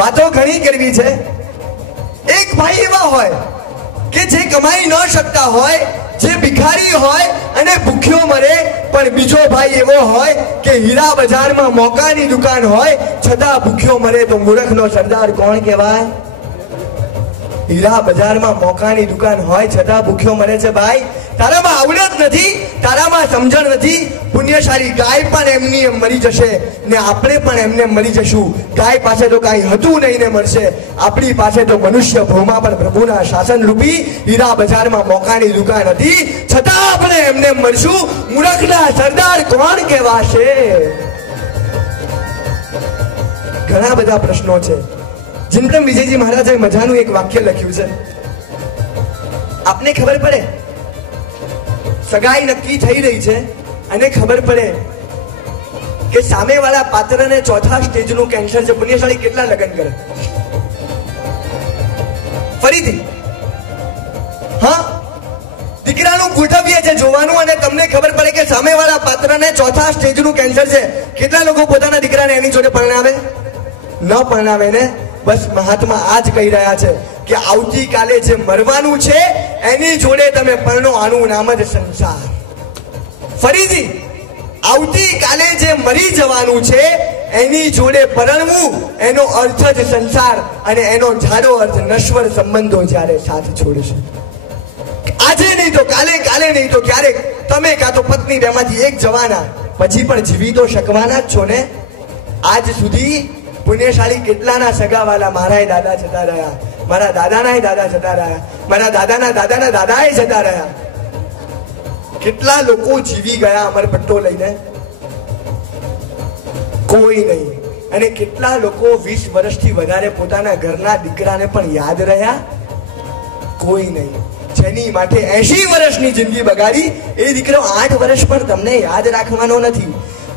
વાતો ઘણી કરવી છે. એક ભાઈ એવા હોય કે જે કમાઈ ન શકતા હોય, જે ભિખારી હોય અને ભૂખ્યો મરે, પણ બીજો ભાઈ એવો હોય કે હીરા બજારમાં મોકાની દુકાન હોય છતાં ભૂખ્યો મરે તો મૂર્ખનો સરદાર કોણ કહેવાય? હીરા બજારમાં મોકાની દુકાન હોય છતાં ભૂખ્યો મરે છે. ભાઈ, તારામાં આવડત નથી, તારામાં સમજણ નથી. પુણ્યશાળી ગાય પણ એમની એમ મરી જશે ને આપણે પણ એમને મરી જશું. ગાય પાસે તો કાંઈ હતું નહીં ને મળશે, આપણી પાસે તો મનુષ્ય ભોમાં પણ પ્રભુના શાસન રૂપી હીરા બજારમાં મોકાની દુકાન હતી, છતાં આપણે એમને મળશું. મૂર્ખના સરદાર કોણ કહેવાશે? ઘણા બધા પ્રશ્નો છે. ચિંતન વિજયજી મહારાજે મજાનું એક વાક્ય લખ્યું છે. આપને ખબર પડે સગાઈ નક્કી થઈ રહી છે અને ખબર પડે કે સામેવાળા પાત્રને 4થા સ્ટેજનું કેન્સર છે. પુણ્યશાળી કેટલા લગ્ન કરે? ફરીથી હા, દીકરાનું ગોઠવ્ય છે જોવાનું અને તમને ખબર પડે કે સામેવાળા પાત્રને 4થા સ્ટેજનું કેન્સર છે. કેટલા લોકો પોતાના દીકરાને એની જોડે પરણાવે? ન પરણાવે ને. બસ મહાત્મા આ જ કહી રહ્યા છે કે આવતીકાલે જે મરવાનું છે એની જોડે તમે પરણો, આનું નામ જ સંસાર. ફરીથી, આવતીકાલે જે મરી જવાનું છે એની જોડે પરણવું, એનો અર્થ જ સંસાર અને એનો જાડો અર્થ નશ્વર સંબંધો જ્યારે સાથ છોડશે. આજે નહીં તો કાલે, કાલે નહીં તો ક્યારેક તમે કાં તો પત્ની બેમાંથી એક જવાના, પછી પણ જીવી તો શકવાના જ છો ને. આજ સુધી પુણ્યશાળી કેટલાના સગાવાલા મારાય દાદા જતા રહ્યા, મારા દાદાનાય દાદા જતા રહ્યા, મારા દાદાના દાદાના દાદાએ જતા રહ્યા. કેટલા લોકો જીવી ગયા અમરપટ્ટો લઈને? કોઈ નહીં. અને કેટલા લોકો 20 વર્ષથી વધારે પોતાના ઘરના દીકરાને પણ યાદ રહ્યા? કોઈ નહીં. જેની માટે 80 વર્ષની જિંદગી બગાડી એ દીકરો 8 વર્ષ પર તમને યાદ રાખવાનો નથી.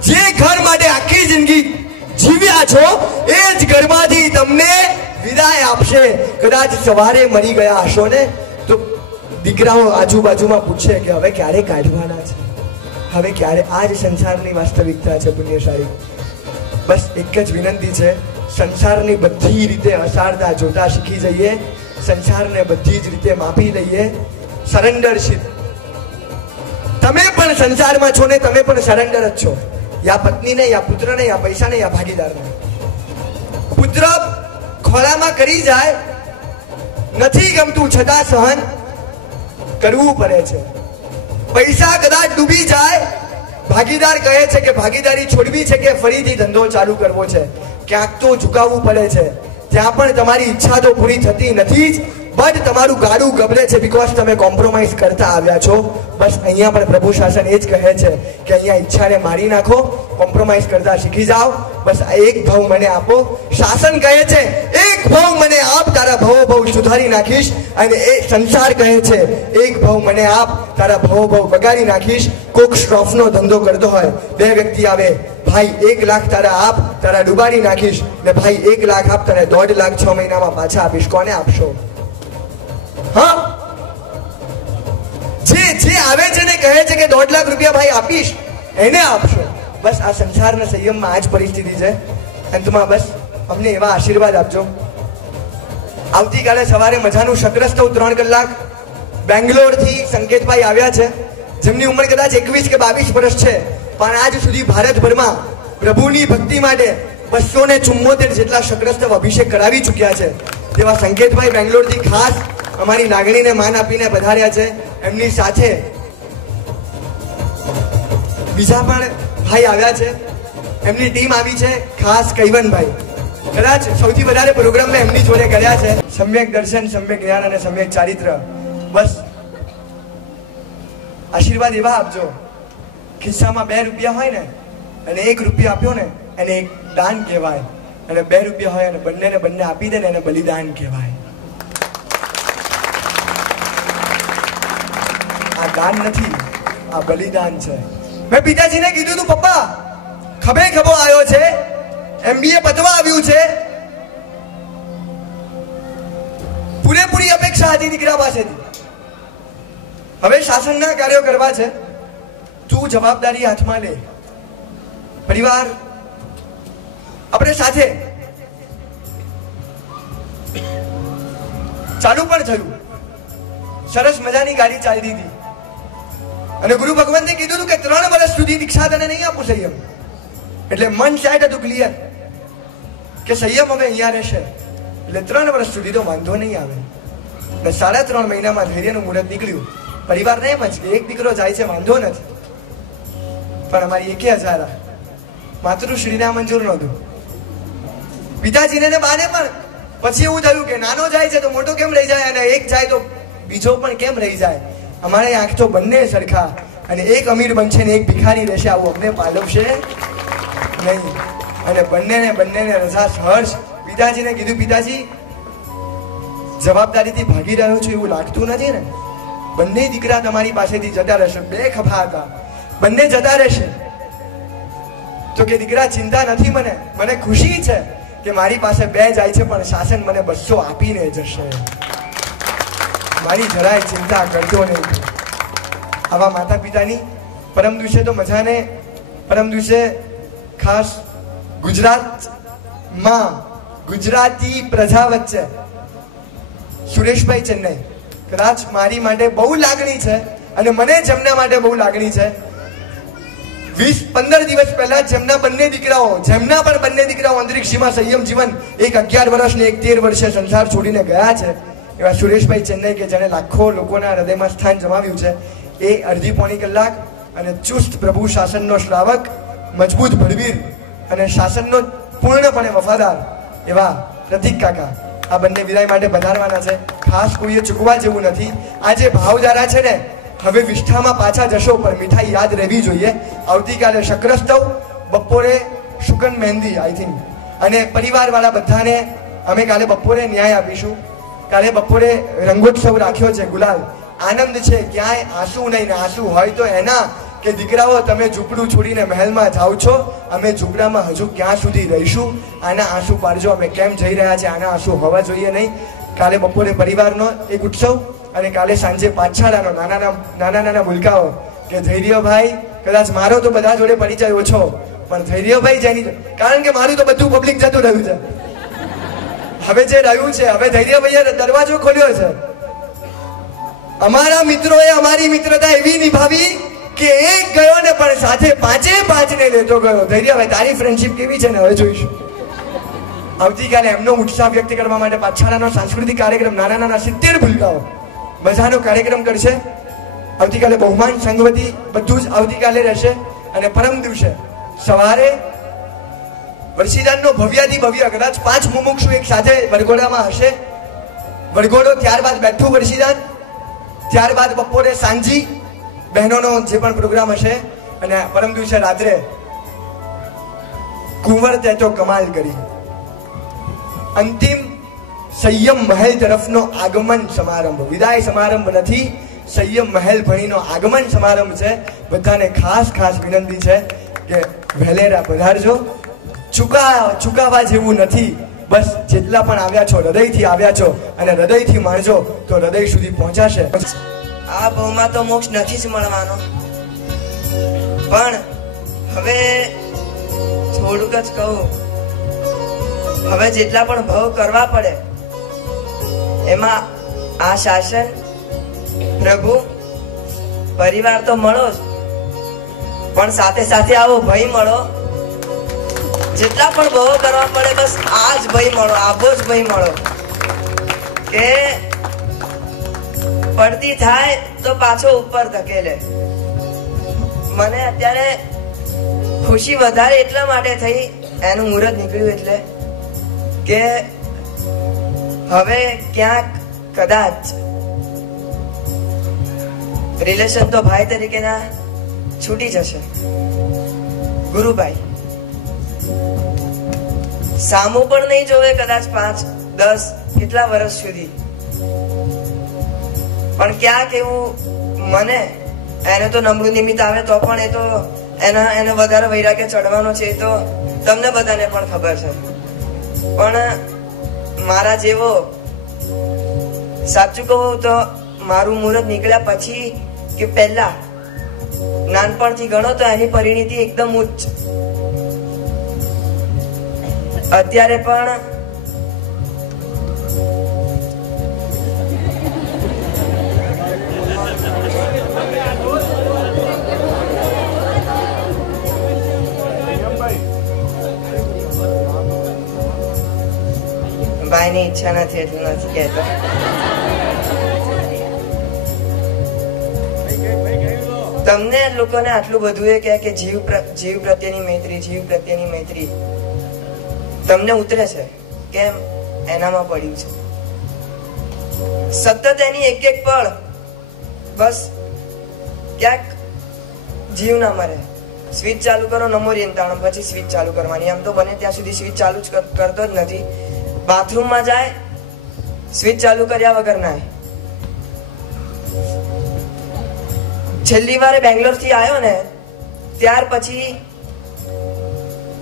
જે ઘર માટે આખી જિંદગી જીવ્યા છો એ જ ઘરમાંથી તમને વિદાય આપશે. કદાચ સવારે મરી ગયા હશો ને તો દીકરાઓ આજુબાજુમાં પૂછશે કે હવે ક્યારે કાઢવાના છે, હવે ક્યારે? આ જ સંસારની વાસ્તવિકતા છે પુણ્યશાળી. બસ એક જ વિનંતી છે, સંસારની બધી રીતે અસારતા જોતા શીખી જઈએ, સંસારને બધી જ રીતે માપી લઈએ. સરેન્ડરશીપ. તમે પણ સંસારમાં છો ને તમે પણ સરેન્ડર જ છો. યા પત્નીને, યા પુત્રને, યા પૈસાને, યા ભાગીદારને. પુત્ર ખોળામાં કરી જાય, નથી ગમતું છતાં સહન કરવું પડે છે. પૈસા કદાચ ડૂબી જાય, ભાગીદાર કહે છે કે ભાગીદારી છોડવી છે કે ફરીથી ધંધો ચાલુ કરવો છે, ક્યાંક તો ઝુકાવવું પડે છે. ત્યાં પણ તમારી ઈચ્છા તો પૂરી થતી નથી જ, બટ તમારું ગાડું ગબડે છે બીકોઝ તમે કોમ્પ્રોમાઇઝ કરતા આવ્યા છો. બસ અહીંયા પણ પ્રભુ શાસન એ જ કહે છે કે અહીંયા ઈચ્છાને મારી નાખો, કોમ્પ્રોમાઇઝ કરતા શીખી જાઓ. બસ આ એક ભાવ મને આપો. શાસન કહે છે એક ભાવ મને આપ, તારા ભાવો ભાવ સુધારી નાખીશ. અને એ સંસાર કહે છે એક ભાવ મને આપ, તારા ભાવો ભાવ બગાડી નાખીશ. કોક સ્ટ્રોફનો ધંધો કરતો હોય, 2 વ્યક્તિ આવે, ભાઈ 1 લાખ તારા આપ, તારા ડૂબાડી નાખીશ, ને ભાઈ 1 લાખ આપ, તારે 1.5 લાખ 6 મહિનામાં પાછા આપીશ. કોને આપશો? હા, જે આવે છે ને કહે છે કે 1.5 લાખ રૂપિયા ભાઈ આપીશ, એને આપશો. બસ આ સંસારના સંયમમાં આ જ પરિસ્થિતિ છે. અંતમાં બસ અમને એવા આશીર્વાદ આપજો. આવતીકાલે સવારે મજાનું શક્રસ્તવ 3 કલાક બેંગ્લોરથી સંકેતભાઈ આવ્યા છે, જેમની ઉંમર કદાચ 21 કે 22 વર્ષ છે, પણ આજ સુધી ભારતભરમાં પ્રભુની ભક્તિ માટે 274 જેટલા શક્રસ્તવ અભિષેક કરાવી ચૂક્યા છે. તેવા સંકેતભાઈ બેંગ્લોરથી ખાસ અમારી લાગણીને માન આપીને પધાર્યા છે. એમની સાથે બીજા પણ ભાઈ આવ્યા છે, એમની ટીમ આવી છે, ખાસ કૈવનભાઈ. કદાચ સૌથી વધારે પ્રોગ્રામ મેં એમની જોડે કર્યા છે. સમ્યક દર્શન, સમ્યક જ્ઞાન અને સમ્યક ચારિત્ર. બસ આશીર્વાદ એવા આપજો, ખિસ્સામાં 2 રૂપિયા હોય ને અને 1 રૂપિયો આપ્યો ને એને એક દાન કહેવાય, અને 2 રૂપિયા હોય અને બંને આપી દે ને એને બલિદાન કહેવાય. આ દાન નથી, આ બલિદાન છે. મેં પિતાજીને કીધું તું, પપ્પા ખભે ખભો આવ્યો છે, MBA પતવા આવ્યું છે, પૂરેપૂરી અપેક્ષા હતી દીકરા પાસેથી. હવે શાસનના કાર્યો કરવા છે, તું જવાબદારી હાથમાં લે. પરિવાર આપણે સાથે ચાલુ પણ થયું, સરસ મજાની ગાડી ચાલી હતી, અને ગુરુ ભગવંતે કીધું હતું કે 3 વર્ષ સુધી દીક્ષા તને નહીં આપું સંયમ. એટલે મન સેટ હતું ક્લિયર કે સંયમ હવે અહીંયા રહેશે, એટલે 3 વર્ષ સુધી તો વાંધો નહીં આવે. અને 3.5 મહિનામાં ધૈર્યનું મુહૂર્ત નીકળ્યું. પરિવારને એમ જ કે એક દીકરો જાય છે વાંધો નથી, પણ અમારી 1000 માતૃશ્રીને મંજૂર નહોતું. પિતાજીને ને બાને પણ પછી એવું થયું કે નાનો જાય છે તો મોટો કેમ રહી જાય, અને એક જાય તો બીજો પણ કેમ રહી જાય. અમારે આંખ તો બંને સરખા, અને એક અમીર બનશે ને એક ભિખારી રહેશે, આવું અમને પાલવશે નહીં. અને બંનેને રજા હર્ષ. પિતાજીને કીધું, પિતાજી જવાબદારીથી ભાગી રહ્યો છું એવું લાગતું નથી ને? બંને દીકરા તમારી પાસેથી જતા રહેશે. 2 ખભા હતા, બંને જતા રહેશે. તો કે દીકરા ચિંતા નથી, મને ખુશી છે કે મારી પાસે 2 જાય છે, પણ શાસન મને 200 આપીને જશે. મારી જરાય ચિંતા કરતો નહીં. આવા માતા પિતાની પરમ દિવસે તો મજાને, પરમ દિવસે ખાસ ગુજરાતમાં ગુજરાતી પ્રજા વચ્ચે સુરેશભાઈ ચેન્નઈ, કદાચ મારી માટે બહુ લાગણી છે, અને મને જેમના માટે બહુ લાગણી છે. 20-15 દિવસ પહેલા જેમના બંને દીકરાઓ અંતરિક્ષમાં સંયમ જીવન, એક 11 વર્ષ ને એક 13 વર્ષે સંસાર છોડીને ગયા છે, એવા સુરેશભાઈ ચેન્નઈ કે જેને લાખો લોકોના હૃદયમાં સ્થાન જમાવ્યું છે, એ અડધી પોણી કલાક અને ચુસ્ત પ્રભુ શાસનનો શ્રાવક, મજબૂત ભડવીર અને શાસનનો પૂર્ણપણે વફાદાર એવા પ્રતિક કાકા આ બંને વિદાય માટે પધારવાના છે. ખાસ કોઈએ ચૂકવા જેવું નથી. આ જે ભાવધારા છે ને, હવે વિષ્ઠામાં પાછા જશો પણ મીઠાઈ યાદ રહેવી જોઈએ. આવતીકાલે શક્રસ્તવ, બપોરે શુકન મહેંદી આઈ થિંક, અને પરિવારવાળા બધાને અમે કાલે બપોરે ન્યાય આપીશું. કાલે બપોરે રંગોત્સવ રાખ્યો છે, ગુલાલ. આનંદ છે, ક્યાંય આંસુ નહીં. ને આંસુ હોય તો એના કે દીકરાઓ તમે ઝૂંપડું છોડીને મહેલમાં જાઓ છો, અમે ઝૂંપડામાં હજુ ક્યાં સુધી રહીશું, આના આંસુ પાડજો. અમે કેમ જઈ રહ્યા છે, આના આંસુ હોવા જોઈએ નહીં. કાલે બપોરે પરિવારનો એક ઉત્સવ, અને કાલે સાંજે પાછાડાનો નાના ભૂલકાઓ કે ધૈર્યભાઈ, કદાચ મારો તો બધા જોડે પરિચય ઓછો, પણ ધૈર્યભાઈ જેની, કારણ કે મારું તો બધું પબ્લિક જતું રહ્યું છે. હવે જે રહ્યું છે, હવે ધૈર્યભાઈએ દરવાજો ખોલ્યો છે. અમારા મિત્રોએ અમારી મિત્રતા એવી નિભાવી કે એક ગયો ને પણ સાથે 5 ને લેતો ગયો. ધૈર્યભાઈ તારી ફ્રેન્ડશિપ કેવી છે ને હવે જોઈશું. આવતીકાલે એમનો ઉત્સાહ વ્યક્ત કરવા માટે પાછાડાનો સાંસ્કૃતિક કાર્યક્રમ, નાના 70 ભૂલકાઓ મજાનો કાર્યક્રમ કરશે. આવતીકાલે બહુમાન સંગવતી બધું જ આવતીકાલે રહેશે. અને પરમ દિવસે સવારે વર્ષીદાનનો ભવ્યાથી ભવ્ય, કદાચ 5 મુમુક્ષુ એક સાથે વરઘોડામાં હશે. વરઘોડો, ત્યારબાદ બેઠું વર્ષીદાન, ત્યારબાદ બપોરે સાંજી બહેનોનો જે પણ પ્રોગ્રામ હશે, અને પરમ દિવસે રાત્રે કુંવર તે તો કમાલ કરી, અંતિમ સંયમ મહેલ તરફનો આગમન સમારંભ. વિદાય સમારંભ નથી, સંયમ મહેલ ભણીનો આગમન સમારંભ છે. બધાને ખાસ વિનંતી છે કે વહેલેરા પધારજો. ચૂકાવા જેવું નથી. બસ જેટલા પણ આવ્યા છો, હૃદયથી આવ્યા છો, અને હૃદયથી માણજો તો હૃદય સુધી પહોંચાશે. આ ભવમાં તો મોક્ષ નથી જ મળવાનો, પણ હવે થોડુંક જ કહું હવે જેટલા પણ ભવ કરવા પડે એમાં આ શાસન, પ્રભુ, પરિવાર તો મળો જ, પણ સાથે સાથે આવો ભય મળો. જેટલા પણ ભવો કરવા પડે બસ આ જ ભય મળો, આવો જ ભય મળો કે પડતી થાય તો પાછો ઉપર ધકેલે. મને અત્યારે ખુશી વધારે એટલા માટે થઈ, એનું મુહૂર્ત નીકળ્યું એટલે કે હવે ક્યાંક કદાચ રિલેશન તો ભાઈ તરીકેના છૂટી જશે. ગુરુભાઈ સામું પણ નહીં જોવે કદાચ 5, 10 કેટલા વર્ષ સુધી, પણ ક્યાંક એવું મને એને તો નમળું નિમિત્ત આવે તો પણ એ તો એને વધારે વૈરાગ્ય ચડવાનો છે, એ તો તમને બધાને પણ ખબર છે. પણ મારા જેવો સાચું કહું તો મારું મુહૂર્ત નીકળ્યા પછી કે પહેલા નાનપણથી ગણો તો એની પરિણીતિ એકદમ ઉચ્ચ. અત્યારે પણ ભાઈની ઈચ્છા નથી એટલું નથી કહેતો. તમને લોકોને આટલું બધું એ કહે કે જીવ પ્રત્યેની મૈત્રી, જીવ પ્રત્યેની મૈત્રી તમને ઉતરે છે કેમ? એનામાં પડ્યું છે સતત એની એક એક પળ. બસ ક્યાંક જીવ ના મરે. સ્વિચ ચાલુ કરો નમો રેંતાણમ, પછી સ્વિચ ચાલુ કરવાની. આમ તો બને ત્યાં સુધી સ્વિચ ચાલુ જ કરતો જ નથી. બાથરૂમમાં જાય સ્વિચ ચાલુ કર્યા વગર ના. છેલ્લી વાર બેંગ્લોર થી આવ્યો ને ત્યાર પછી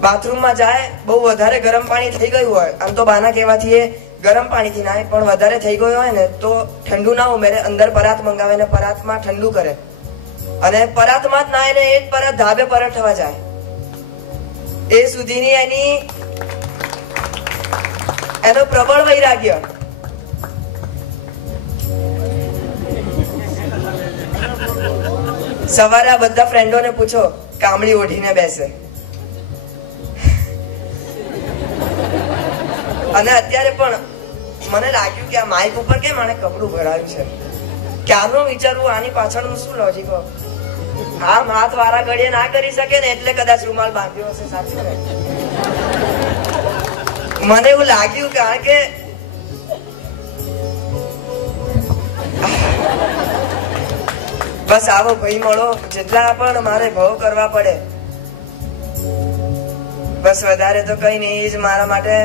બાથરૂમમાં જાય, બહુ વધારે ગરમ પાણી થઈ ગયું હોય, આમ તો બાના કહેવાથી એ ગરમ પાણીથી નાય, પણ વધારે થઈ ગયું હોય ને તો ઠંડુ ના ઉમેરે, અંદર પરાત મંગાવે ને પરાતમાં ઠંડુ કરે અને પરાતમાં જ નાય ને એ જ પરાત ધાબે પરઠવા જાય. એ સુધીની એનો પ્રબળ વૈરાગ્ય. સવારે આ બધા ફ્રેન્ડોને પૂછો, કામળી ઓઢીને બેસે. અને અત્યારે પણ મને લાગ્યું કે આ માઇક ઉપર કેમ આને કપડું ભરાયું છે. ક્યારનું વિચારવું આની પાછળનું શું લોજિક હોય. આમ હાથ વારા ઘડીએ ના કરી શકે ને એટલે કદાચ રૂમાલ બાંધ્યો હશે. સાચું ને? મને એવું લાગ્યું કારણ કે બસ આવો ભાઈ મળો. જેટલા પણ મારે ભાવ કરવા પડે બસ વધારે તો કઈ નહીં. એ જ મારા માટે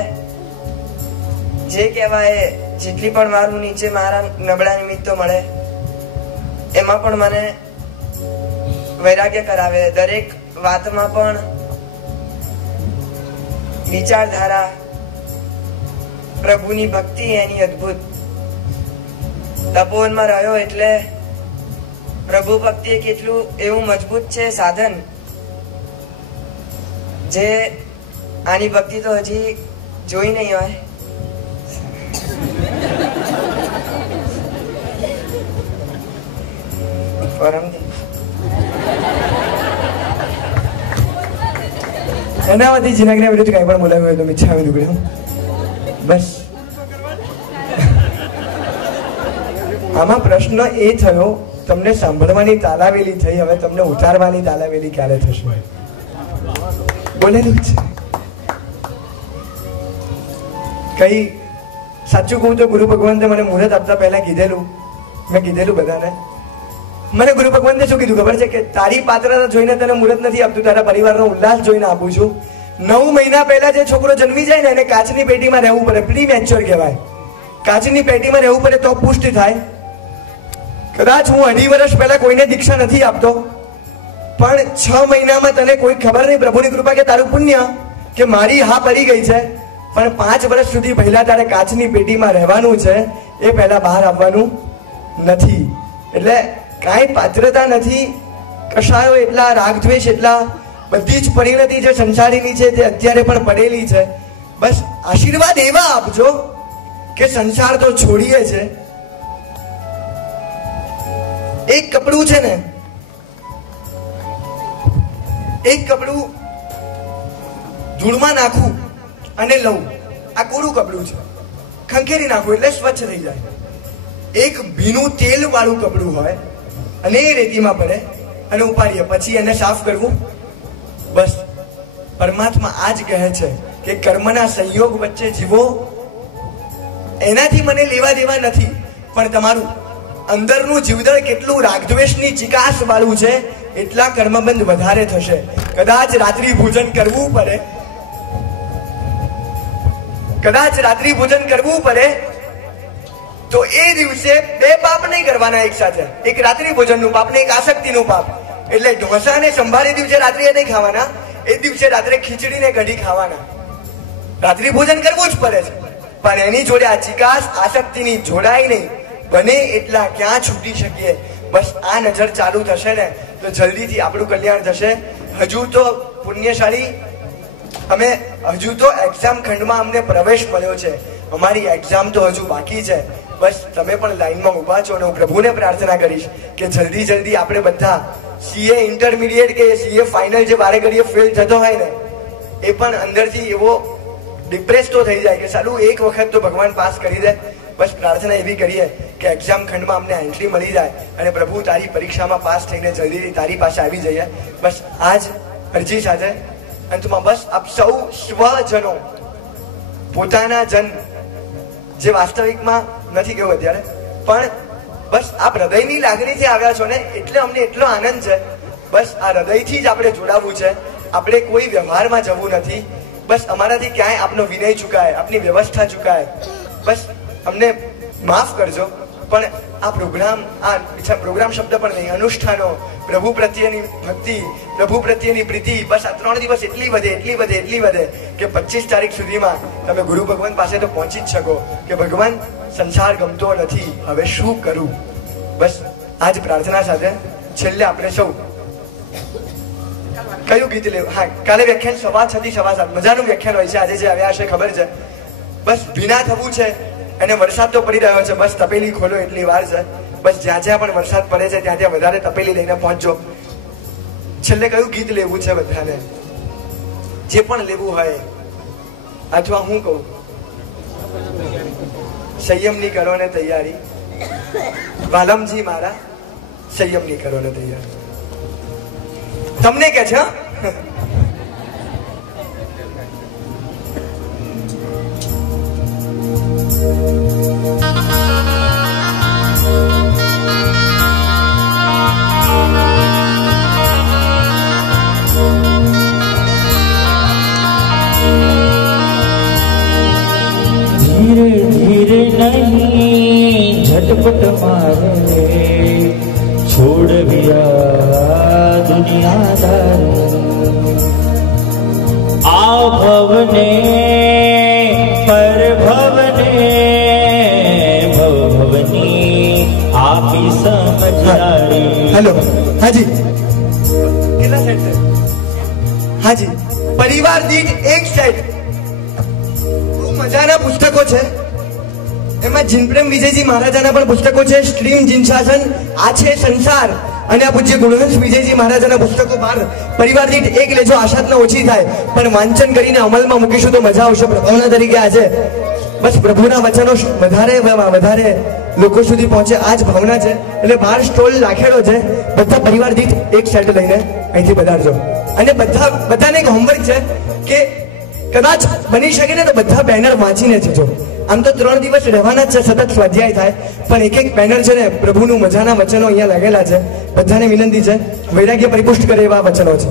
જે કહેવાય, જેટલી પણ મારું નીચે મારા નબળા નિમિત્તો મળે એમાં પણ મને વૈરાગ્ય કરાવે. દરેક વાતમાં પણ વિચારધારા, પ્રભુની ભક્તિ એની અદ્ભુત. તપોવનમાં રહ્યો એટલે પ્રભુ ભક્તિ કેટલું એવું મજબૂત છે સાધન, જે આની ભક્તિ તો હજી જોઈ નહીં હોય. એનામાંથી જીનાગને વિરુદ્ધ કઈ પણ બોલાવ્યું હોય તો મિચ્છામી દુકડે. બસ આમાં પ્રશ્ન એ થયો, તમને સાંભળવાની તાલાવેલી થઈ, હવે તમને ઉતારવાની તાલાવેલી ક્યારે થશે? બોલેલું છે કઈ. સાચું કહું તો ગુરુ ભગવંતે મને મુહૂર્ત આપતા પહેલા કીધેલું, મેં કીધેલું બધાને. મને ગુરુ ભગવંતે શું કીધું ખબર છે? કે તારી પાત્રતા જોઈને તને મુહૂર્ત નથી આપતું, તારા પરિવારનો ઉલ્લાસ જોઈને આપું છું. 9 મહિના પહેલા જે છોકરો જન્મી જાય ને એને કાચની પેટીમાં રહેવું પડે, પ્રી મેચ્યોર કહેવાય. કાચની પેટીમાં રહેવું પડે તો પુષ્ટિ થાય. કદાચ હું 2.5 વર્ષ પહેલા કોઈને દીક્ષા નથી આપતો, પણ 6 મહિનામાં તને કોઈ ખબર નહીં, પ્રભુની કૃપા કે તારું પુણ્ય કે મારી હા પડી ગઈ છે. પણ 5 વર્ષ સુધી પહેલા તારે કાચની પેટીમાં રહેવાનું છે, એ પહેલા બહાર આવવાનું નથી. એટલે કાંઈ પાત્રતા નથી, કશાયો એટલા, રાગદ્વેષ એટલા, બધી જ પરિણતિ જે સંસારીની છે તે અત્યારે પણ પડેલી છે. બસ આશીર્વાદ એવા આપજો કે સંસાર તો છોડીએ છે. એક કપડું છે ને, એક કપડું ધૂળમાં નાખું અને લઉં, આ કોરું કપડું છે, ખંખેરી નાખું એટલે સ્વચ્છ થઈ જાય. એક ભીનું તેલ વાળું કપડું હોય અને એ રેતીમાં પડે અને ઉપાડીએ, પછી એને સાફ કરવું. બસ પરમાત્મા આ જ કહે છે કે કર્મના સંયોગ વચ્ચે જીવો, એનાથી મને લેવા દેવા નથી, પણ તમારું અંદરનું જીવદળ કેટલું રાગદ્વેષની ચિકાસ વાળું છે એટલા કર્મબંધ વધારે થશે. કદાચ રાત્રિ ભોજન કરવું પડે, કદાચ રાત્રિ ભોજન કરવું પડે તો એ દિવસે બે પાપ નહીં કરવાના એક સાથે, એક રાત્રિ ભોજનનું પાપ ને એક આસક્તિનું પાપ. એટલે ઢોસા ને સંભારે દિવસે રાત્રિએ નહીં ખાવાના, એ દિવસે રાત્રે ખીચડી ને કઢી ખાવાના. રાત્રિ ભોજન કરવું જ પડે છે, પણ એની જોડે આ ચિકાસ આસક્તિની જોડાય નહીં. બને એટલા ક્યાં છૂટી શકીએ. બસ આ નજર ચાલુ થશે ને તો જલ્દીથી આપણું કલ્યાણ થશે. હજુ તો પુણ્યશાળી અમે, હજુ તો એક્ઝામ ખંડમાં અમને પ્રવેશ મળ્યો છે, અમારી એક્ઝામ તો હજુ બાકી છે. બસ તમે પણ લાઈનમાં ઊભા છો અને હું પ્રભુને પ્રાર્થના કરીશ કે જલ્દી જલ્દી આપણે બધા સીએ ઇન્ટરમીડિયેટ કે સીએ ફાઇનલ જે વારે ઘડીએ ફેલ થતો હોય ને, એ પણ અંદરથી એવો ડિપ્રેસ તો થઈ જાય કે સાલું એક વખત તો ભગવાન પાસ કરી દે. બસ પ્રાર્થના એવી કરીએ કે એક્ઝામ ખંડમાં અમને એન્ટ્રી મળી જાય અને પ્રભુ તારી પરીક્ષામાં પાસ થઈને જલ્દીથી તારી પાસે આવી જઈએ. બસ આ જ અરજી સાથે અંતમાં બસ આપ સૌ સ્વજનો, પોતાના જન જે વાસ્તવિકમાં નથી કેવું અત્યારે, પણ બસ આપ હૃદયની લાગણીથી આવ્યા છો ને એટલે અમને એટલો આનંદ છે. બસ આ હૃદયથી જ આપણે જોડાવવું છે, આપણે કોઈ વ્યવહારમાં જવું નથી. બસ અમારાથી ક્યાંય આપનો વિનય ચૂકાય, આપની વ્યવસ્થા ચૂકાય, બસ અમને માફ કરજો. પણ આ પ્રોગ્રામ શબ્દ પણ નહીં, અનુષ્ઠાનો, પ્રભુ પ્રત્યેની ભક્તિ, પ્રભુ પ્રત્યેની પ્રીતિ, બસ આ 3 દિવસ એટલી વધે કે 25 તારીખ સુધીમાં તમે ગુરુ ભગવાન પાસે તો પહોંચી જ શકો કે ભગવાન સંસાર ગમતો નથી, હવે શું કરું. બસ આ જ પ્રાર્થના સાથે છેલ્લે આપણે સૌ કયું ગીત લેવું? હા, કાલે વ્યાખ્યાન 6:30 થી 7:15 મજાનું વ્યાખ્યાન હોય છે. આજે જે આવ્યા હશે ખબર છે. બસ ભીના થવું છે અને વરસાદ તો પડી રહ્યો છે, બસ તપેલી ખોલો એટલી વાર છે. બસ જ્યાં જ્યાં પણ વરસાદ પડે છે ત્યાં ત્યાં વધારે તપેલી લઈને પહોંચજો. છેલ્લે કયું ગીત લેવું છે બધાને? જે પણ લેવું હોય, અથવા હું કહું સંયમની કરો ને તૈયારી, વાલમજી મારા સંયમની કરો ને તૈયારી. તમને કે છે धीरे धीरे नहीं झटपट मारे, छोड़ दिया दुनियादार, आ भवने पर भवने भवनी आपी समझदारी. હેલો, હાજી કેટલા સેટ છે? હાજી, પરિવાર દીઠ એક સેટ. મજાના પુસ્તકો છે, એમાં જીનપ્રેમ વિજયજી મહારાજાના પણ પુસ્તકો છે. સ્ટ્રીમ જીનશાસન, આ છે સંસાર, અને આ પૂજ્ય ગુણવંશ વિજયજી મહારાજાના પુસ્તકો બહાર. પરિવાર દીઠ એક લેજો, આશાતના ઓછી થાય, પણ વાંચન કરીને અમલમાં મૂકીશું તો મજા આવશે. પ્રભાવના તરીકે આજે બસ પ્રભુના વચનો વધારે લોકો સુધી પહોંચે, આ જ ભાવના છે. એટલે બહાર સ્ટોલ રાખેલો છે, બધા પરિવાર દીઠ એક સેટ લઈને અહીંથી પધારજો. અને બધાને એક હોમવર્ક છે કે કદાચ બની શકે ને તો બધા બેનર વાંચીને જજો. આમ તો 3 દિવસ રહેવાના જ છે, સતત સ્વાધ્યાય થાય, પણ એક બેનર છે ને પ્રભુનું મજાના વચનો અહીંયા લાગેલા છે. બધાને વિનંતી છે, વૈરાગ્ય પરિપુષ્ટ કરે એવા વચનો છે.